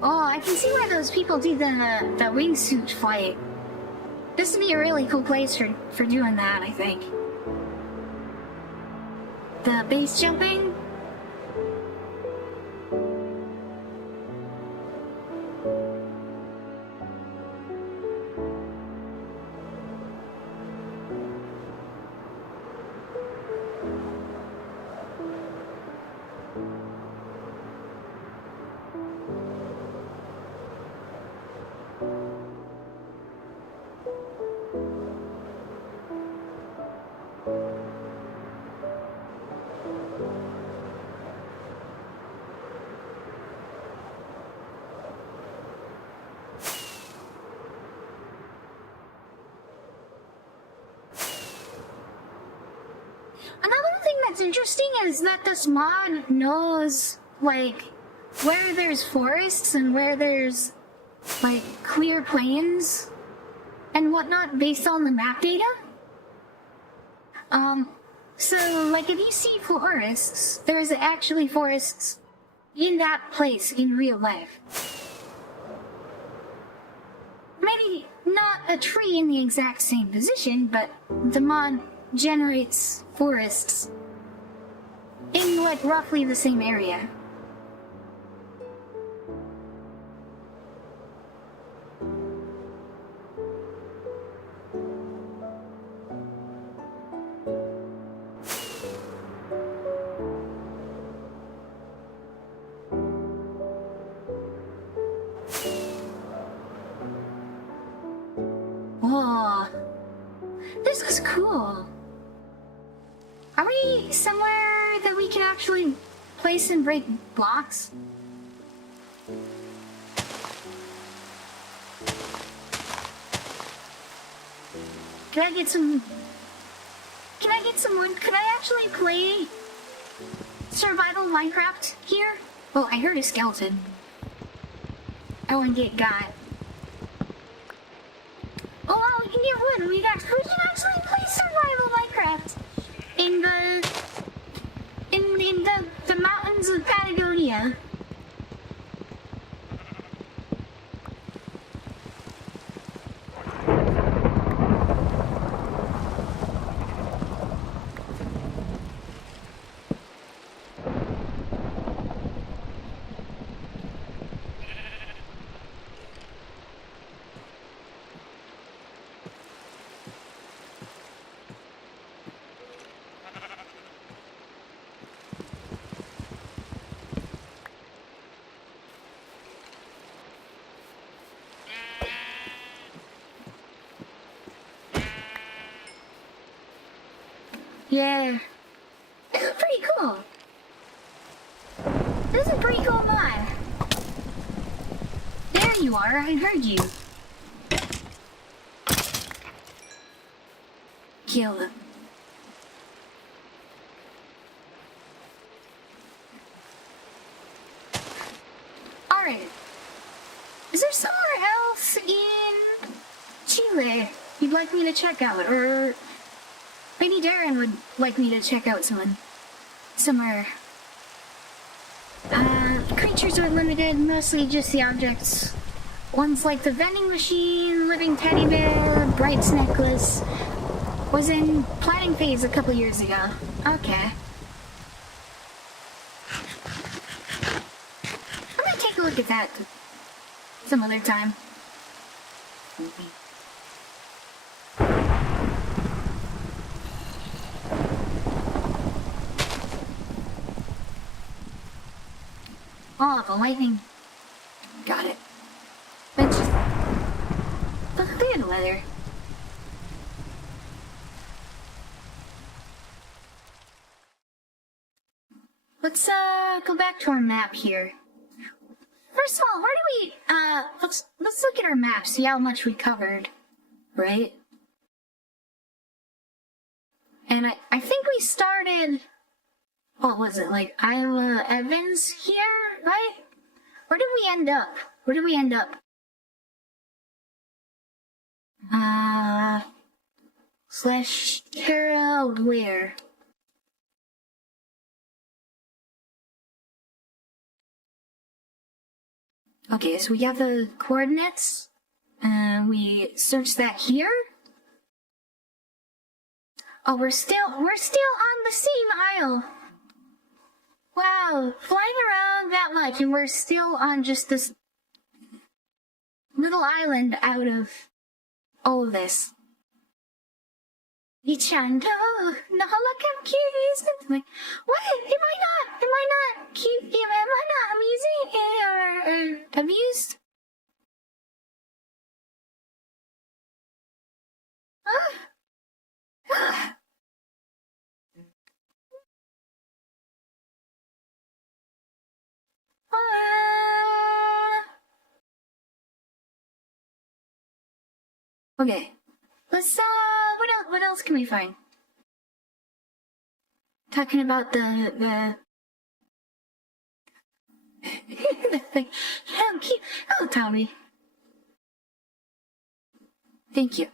Oh, I can see why those people do the wingsuit flight. This would be a really cool place for doing that, I think. The base jumping? Another thing that's interesting is that this mod knows, like, where there's forests and where there's, like, clear plains and whatnot based on the map data. So, like, if you see forests, there's actually forests in that place in real life. Maybe not a tree in the exact same position, but the mod generates forests in, like, roughly the same area. Whoa. This is cool. Are we somewhere that we can actually place and break blocks? Can I get some wood? Can I actually play survival Minecraft here? Oh, I heard a skeleton. I want to get got. Oh, wow, we can get wood. We can actually play survival Minecraft in the mountains of Patagonia. Yeah. Pretty cool. This is a pretty cool mod. There you are, I heard you. Kill him. Alright. Is there somewhere else in Chile you'd like me to check out? Or maybe Darren would like me to check out somewhere. Creatures are limited, mostly just the objects. Ones like the vending machine, living teddy bear, Bright's necklace. Was in planning phase a couple years ago. Okay. I'm gonna take a look at that some other time. Oh, the lightning. Got it. Let's just... Look at the weather. Let's, go back to our map here. First of all, where do we, let's look at our map, see how much we covered. Right? And I think we started... What was it, like Iowa Evans here, right? Where did we end up? Where did we end up? Slash Harold where? Okay, so we have the coordinates. We search that here. Oh, we're still on the same isle. Wow, flying around that much and we're still on just this little island out of all of this. Ichando, no, like I'm curious. Like, what? Am I not cute? Am I not amusing or amused? Okay. Let's what else can we find? Talking about the the thing. Oh, cute. Oh, Tommy. Thank you.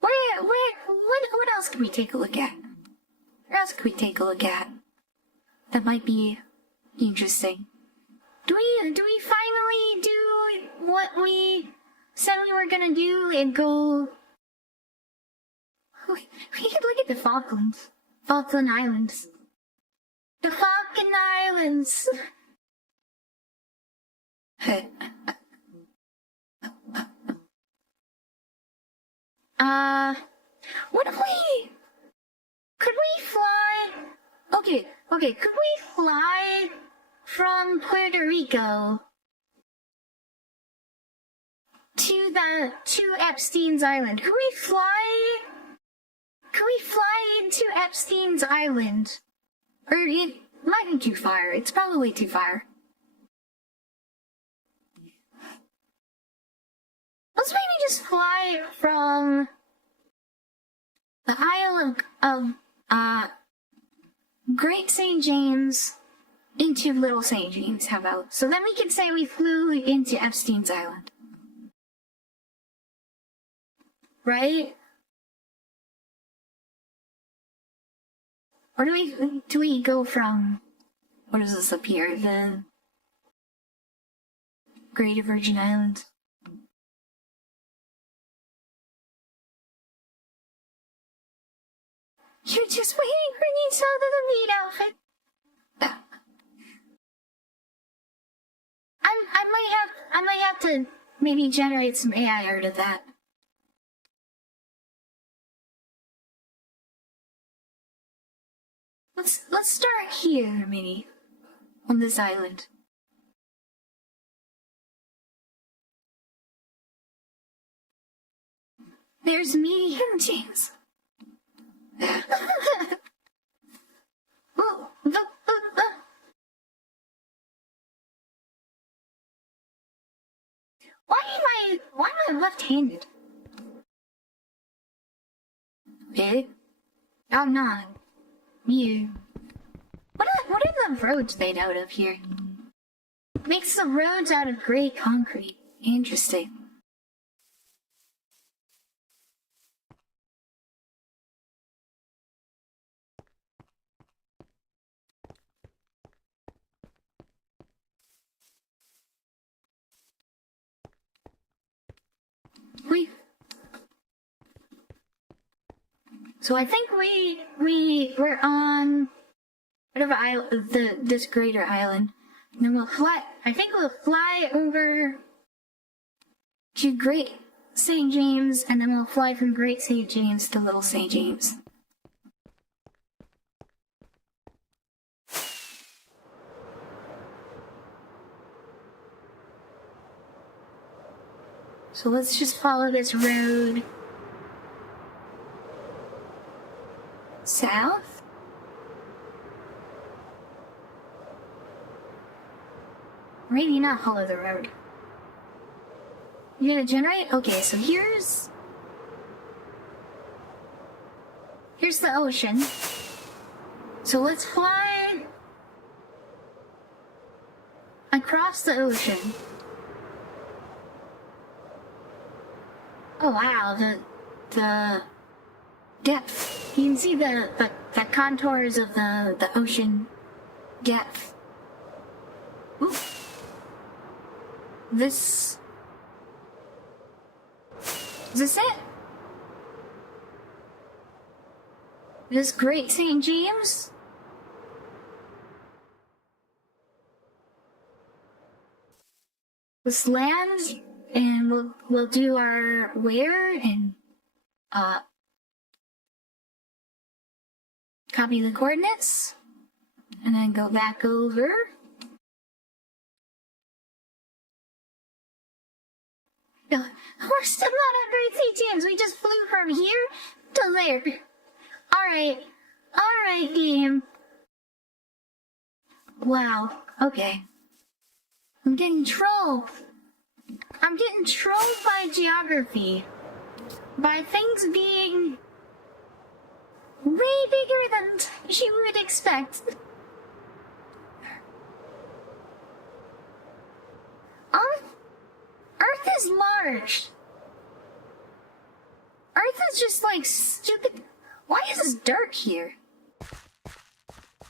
What else can we take a look at? Where else can we take a look at? That might be interesting. Do we finally do what we said we were gonna do and go? We could look at the Falkland Islands. The Falkland Islands. What if could we fly? Okay, could we fly from Puerto Rico to Epstein's Island? Could we fly into Epstein's Island Or it might be too far. It's probably too far. Let's maybe just fly from the Isle of Great St. James into Little St. James, how about? So then we can say we flew into Epstein's Island. Right? Or do we go from, what is this up here? The Greater Virgin Islands? You're just waiting for me to sell the meat outfit. I might have to maybe generate some AI art of that. Let's start here, maybe, on this island. There's me and James. Why am I left-handed? Okay. I'm not. You. What are the roads made out of here? Makes the roads out of gray concrete. Interesting. So I think we're on whatever island, this greater island. And then we'll fly. I think we'll fly over to Great St. James, and then we'll fly from Great St. James to Little St. James. So let's just follow this road south. Maybe not follow the road. You gonna generate? Okay, so here's the ocean. So let's fly across the ocean. Oh wow, the depth. You can see the contours of the ocean depth. Ooh. Is this it? This Great St. James? Let's land, and we'll do our where and copy the coordinates, and then go back over. No, we're still not at Great St. James. We just flew from here to there. Alright, game. Wow, okay. I'm getting trolled. I'm getting trolled by geography. By things being way bigger than you would expect. Earth is large. Earth is just like stupid. Why is this dark here?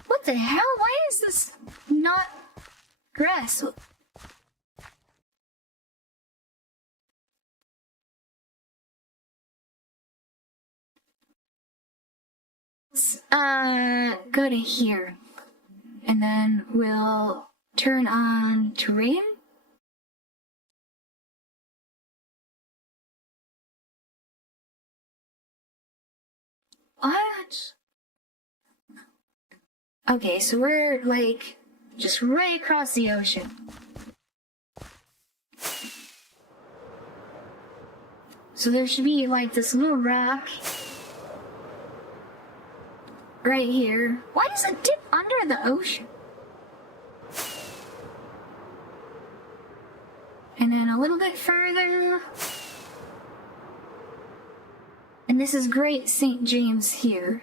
What the hell? Why is this not grass? Let's go to here. And then we'll turn on terrain. What? Okay, so we're like just right across the ocean. So there should be like this little rock right here. Why does it dip under the ocean? And then a little bit further. And this is Great St. James here.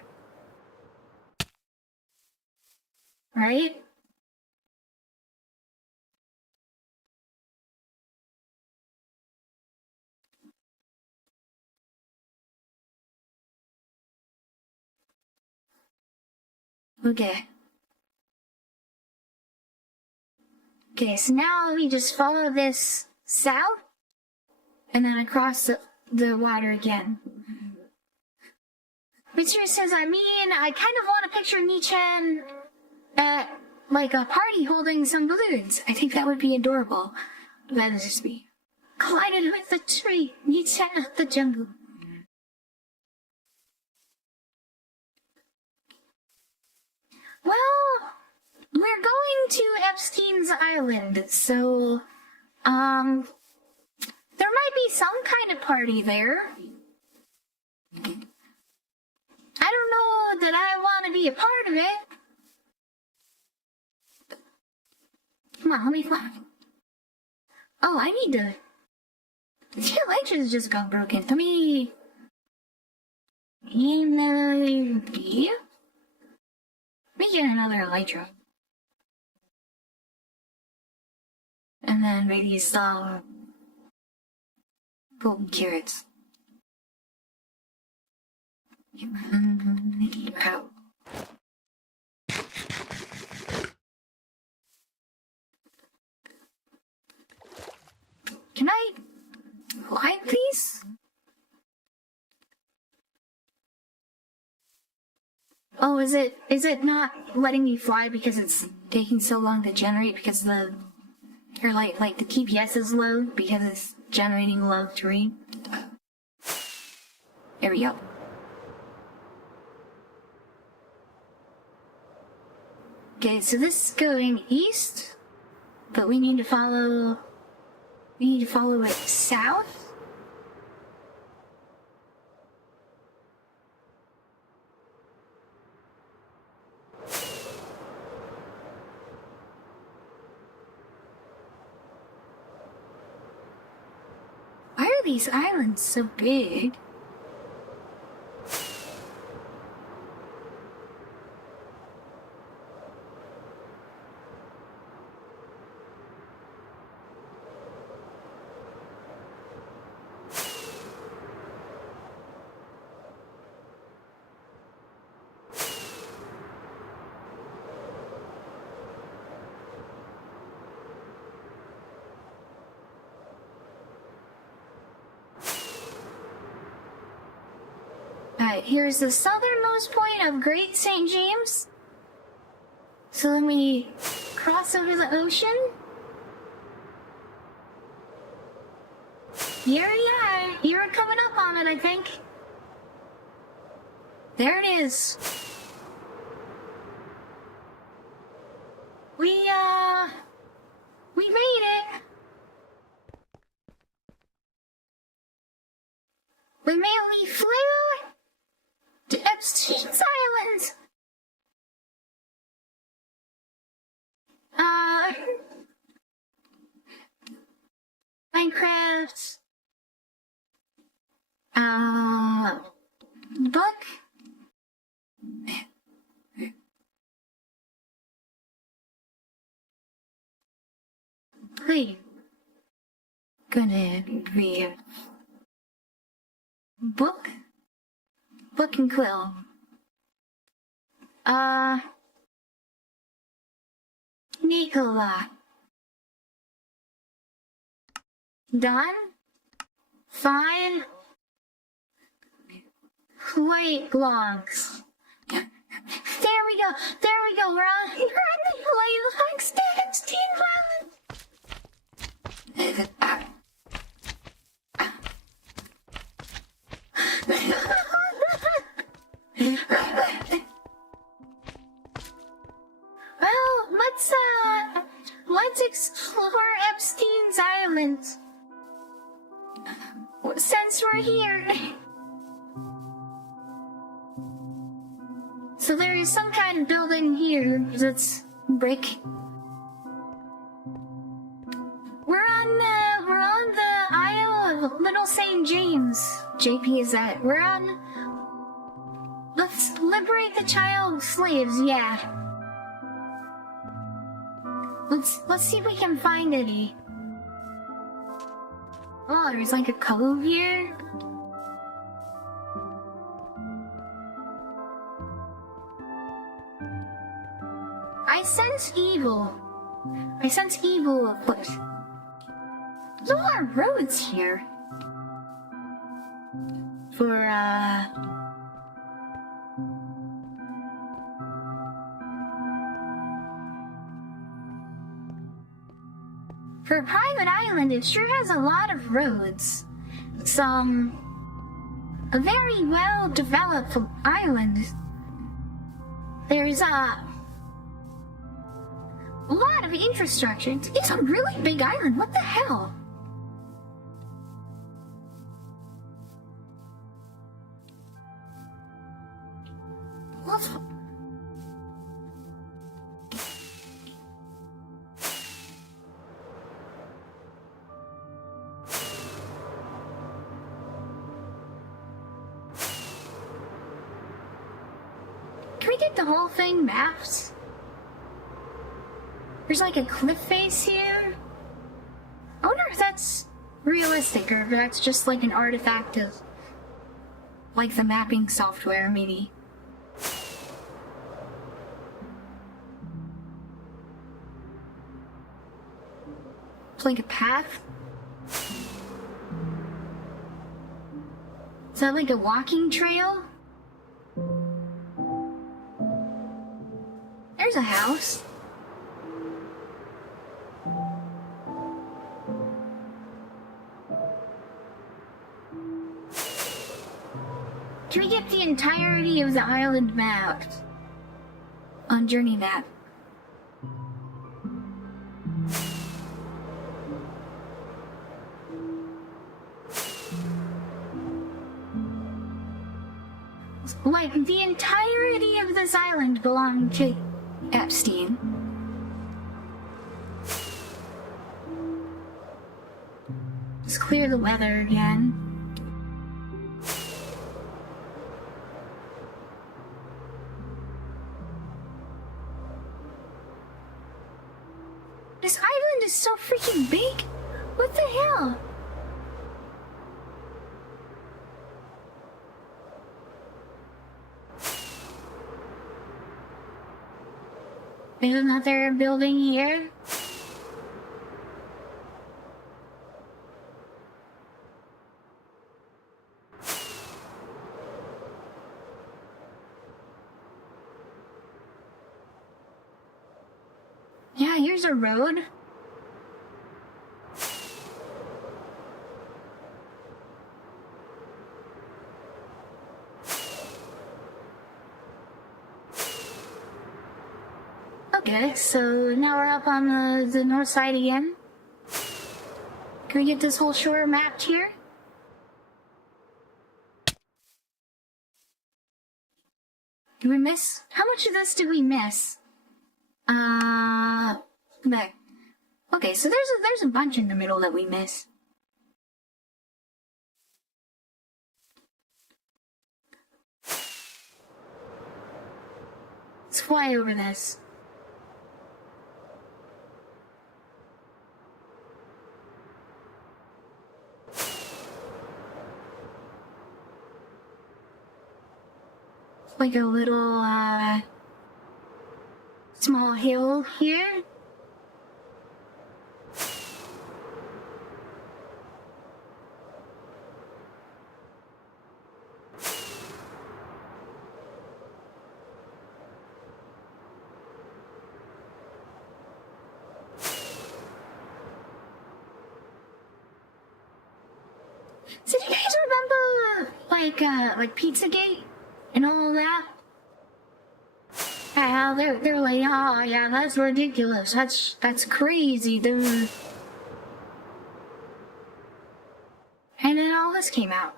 Right? Okay. Okay, so now we just follow this south and then across the water again. Mitsuya says, I kind of want to picture Nichan at like a party holding some balloons. I think that would be adorable. That is just me. Collided with the tree. Nichan at the jungle. Well, we're going to Epstein's Island, so, there might be some kind of party there. I don't know that I want to be a part of it. Come on, let me fly. Oh, I need to... The electric's just got broken. Let me... Yeah? Let me get another elytra. And then maybe some golden carrots. Out. Can I fly, please? Oh, is it not letting me fly because it's taking so long to generate because the TPS is low because it's generating low terrain? There we go. Okay, so this is going east, but we need to follow it south. Why are these islands so big? Alright, here's the southernmost point of Great St. James. So then we cross over the ocean. Here we are. You're coming up on it, I think. There it is. We made it. We flew to Epstein's Island. Minecraft. Book. Wait. Gonna read. Book and quill. Nicola. Done? Fine. White logs. There we go. We're on the white logs to Epstein Island. Well, let's explore Epstein's Island. Since we're here. So there is some kind of building here that's brick. We're on the Isle of Little St. James. JP is that. We're on. Let's liberate the child slaves. Yeah. Let's see if we can find any. Oh, there's like a cove here. I sense evil. I sense evil afoot. There's a lot of roads here. For a private island, it sure has a lot of roads. It's, a very well-developed island. There's, a lot of infrastructure. It's a really big island. What the hell? Let's... Can we get the whole thing mapped? There's like a cliff face here. I wonder if that's realistic or if that's just like an artifact of like the mapping software, maybe. It's like a path. Is that like a walking trail? There's a house. Can we get the entirety of the island mapped on Journey Map? Like, the entirety of this island belonged to Epstein. Just clear the weather again. This island is so freaking big. What the hell? There's another building here. Yeah, here's a road. Okay, so now we're up on the north side again. Can we get this whole shore mapped here? Did we miss? How much of this did we miss? There. Okay, so there's a bunch in the middle that we missed. Let's fly over this. Like a little, small hill here. So do you guys remember, like Pizzagate and all that? Yeah, they're like, oh yeah, that's ridiculous. That's crazy, dude. And then all this came out.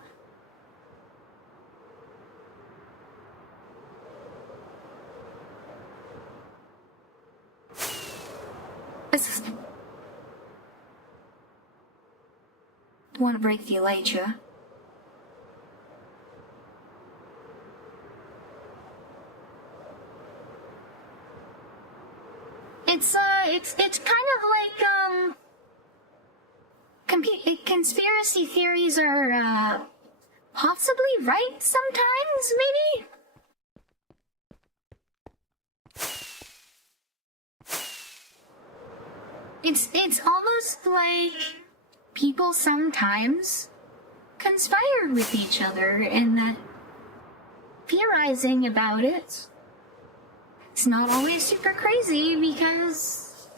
This want to break the elytra. It's kind of like, conspiracy theories are, possibly right sometimes, maybe? It's almost like people sometimes conspire with each other, and that theorizing about it's not always super crazy because,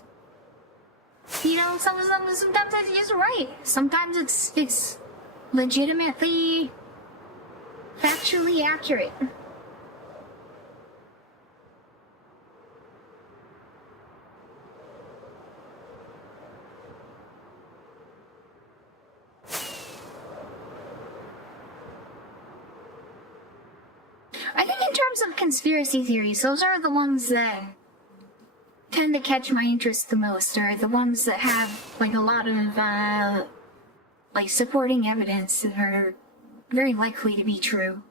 you know, sometimes it's just right. Sometimes it's legitimately factually accurate. I think in terms of conspiracy theories, those are the ones that tend to catch my interest the most, or the ones that have, like, a lot of, like, supporting evidence that are very likely to be true.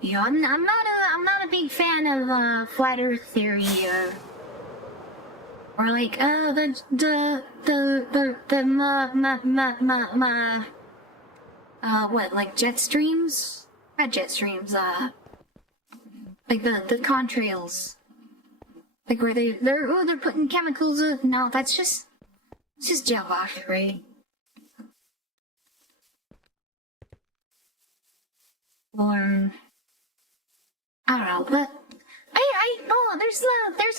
You know, I'm not a big fan of, flat Earth theory, or like, what, like jet streams? Not jet streams, like the contrails. Like where they're putting chemicals in. No, it's just gel wash, right? Or, I don't know, but there's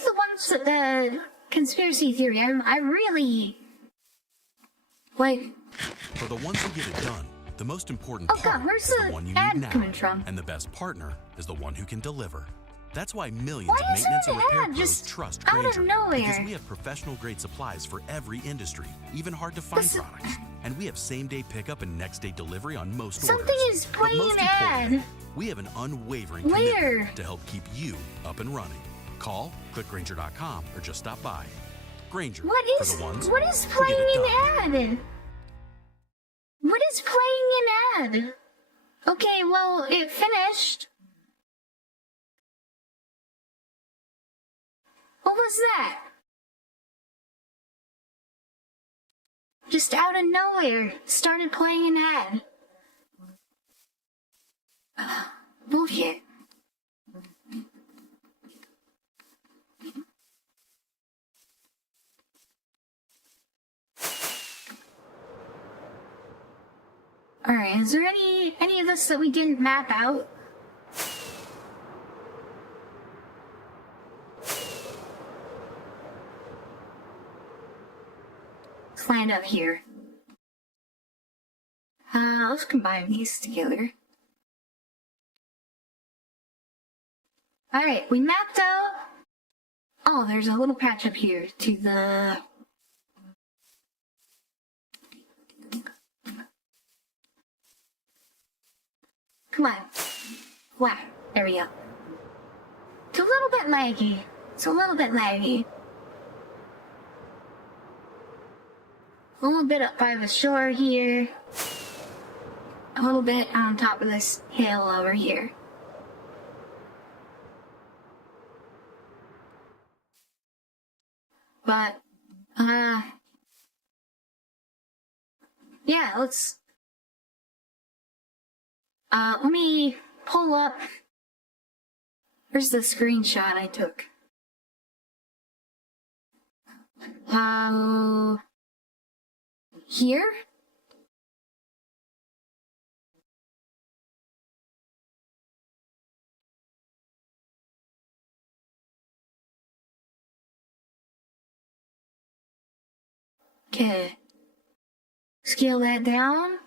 the ones that, the conspiracy theory, I really, like. For the ones who get it done, the most important Oh part God, where's is the the one you ad need now, coming from? and the best partner is the one who can deliver. That's why millions Why of is maintenance there and an repair ad pros just trust out of Grainger nowhere? because we have professional-grade supplies for every industry, even hard-to-find products. And we have same-day pickup and next-day delivery on most Something orders. is But playing most an importantly, ad. we have an unwavering Where? commitment to help keep you up and running. Call, click Grainger.com, or just stop by. Grainger, for the ones what is who get playing it an done. ad? What is playing an ad? Okay, well, it finished. What was that? Just out of nowhere, started playing an ad. Bullshit. Alright, is there any of this that we didn't map out? Let's land up here. Let's combine these together. Alright, we mapped out. Oh, there's a little patch up here to the. Come on. Wow, there we go. It's a little bit laggy. It's a little bit laggy. A little bit up by the shore here. A little bit on top of this hill over here. But, yeah, let's, let me pull up. Where's the screenshot I took? Here? Okay. Scale that down.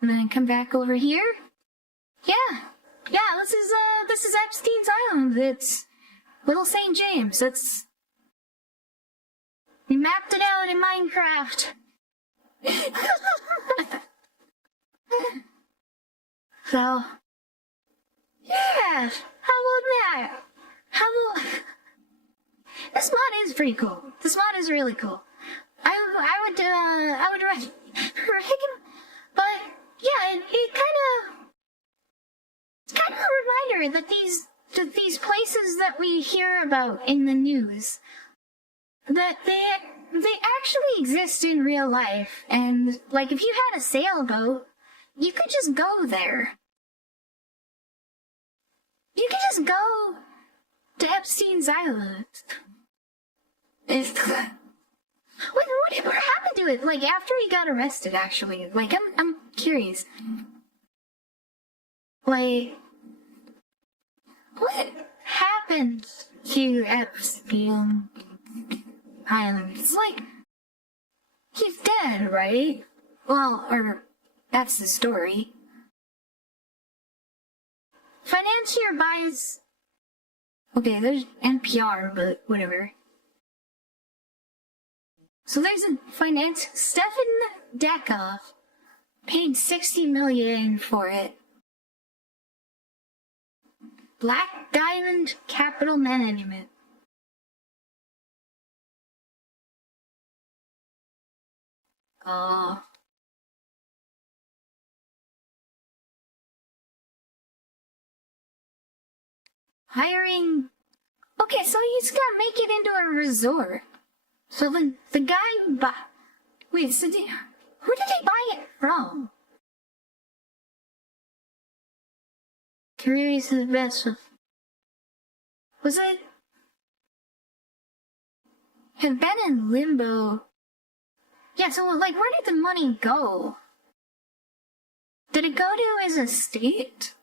And then come back over here. Yeah. Yeah, this is Epstein's Island. It's Little St. James. We mapped it out in Minecraft. So, yeah. How about that? How about... This mod is pretty cool. This mod is really cool. I would recommend, but yeah, it's kind of a reminder that these places that we hear about in the news, that they actually exist in real life, and like if you had a sailboat, you could just go there. You could just go to Epstein's Island. Whatever happened to it? Like after he got arrested, actually. Like I'm curious. Like what happened to Epstein Island? It's like he's dead, right? Well, or that's the story. Financier buys. Okay, there's NPR, but whatever. So there's a finance. Stefan Dekov paid $60 million for it. Black Diamond Capital Management. Hiring. Okay, so he's gonna make it into a resort. So the guy wait, so who did he buy it from? Curious is the best. Was it? Had been in limbo. Yeah, so like where did the money go? Did it go to his estate?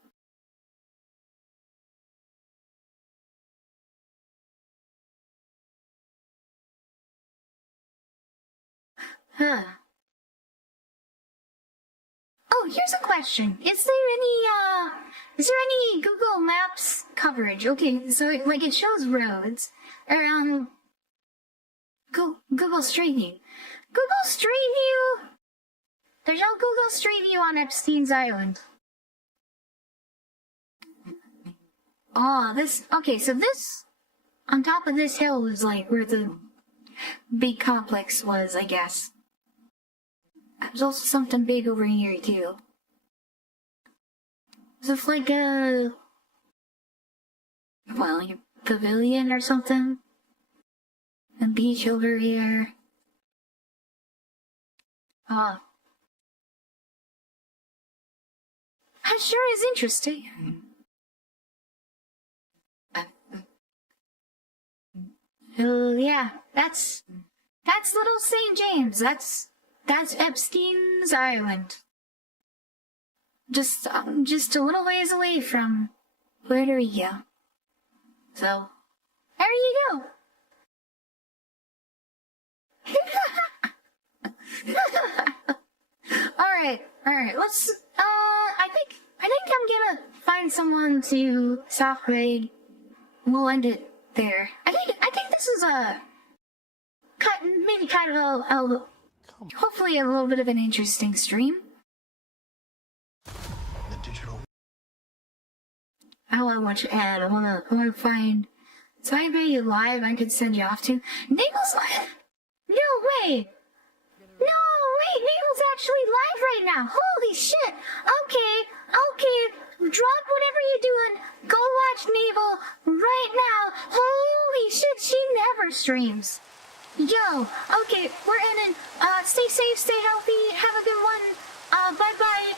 Huh. Oh, here's a question. Is there any Google Maps coverage? Okay, so like it shows roads or Google Street View. Google Street View. There's no Google Street View on Epstein's Island. Oh, okay, so this on top of this hill is like where the big complex was, I guess. There's also something big over here, too. Is it like a pavilion or something? A beach over here. That sure is interesting. Yeah, that's Little St. James. That's Epstein's Island. Just a little ways away from Puerto Rico. So, there you go. Alright, let's, I think I'm gonna find someone to soft raid. We'll end it there. I think this is maybe kind of hopefully a little bit of an interesting stream. The digital. I want to add. I want to find. So anybody live I could send you off to. Nable's live. No way. No, wait. Nable's actually live right now. Holy shit. Okay. Drop whatever you're doing. Go watch Nable right now. Holy shit. She never streams. Yo, okay, we're in. Stay safe, stay healthy, have a good one. Bye-bye.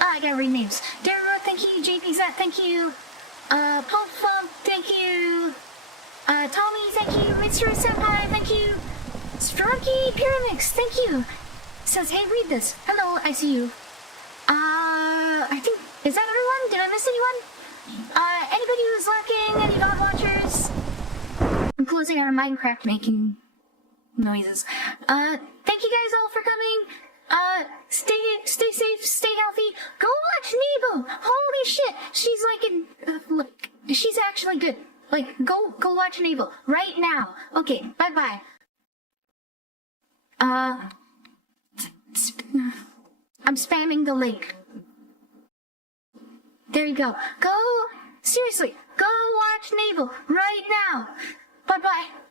I gotta read names. Dara, thank you. JPZ, thank you. Pump Fump, thank you. Tommy, thank you. Mitsuru Senpai, thank you. Strunky Pyramix, thank you. Says, hey, read this. Hello, I see you. I think, is that everyone? Did I miss anyone? Anybody who's lurking, any dog watchers? I'm closing our Minecraft making noises. Thank you guys all for coming. Stay safe, stay healthy. Go watch Nebo. Holy shit. She's like look, she's actually good. Like, go watch Nebo right now. Okay, bye-bye. I'm spamming the link. There you go. Go Seriously, go watch Naval right now. Bye-bye.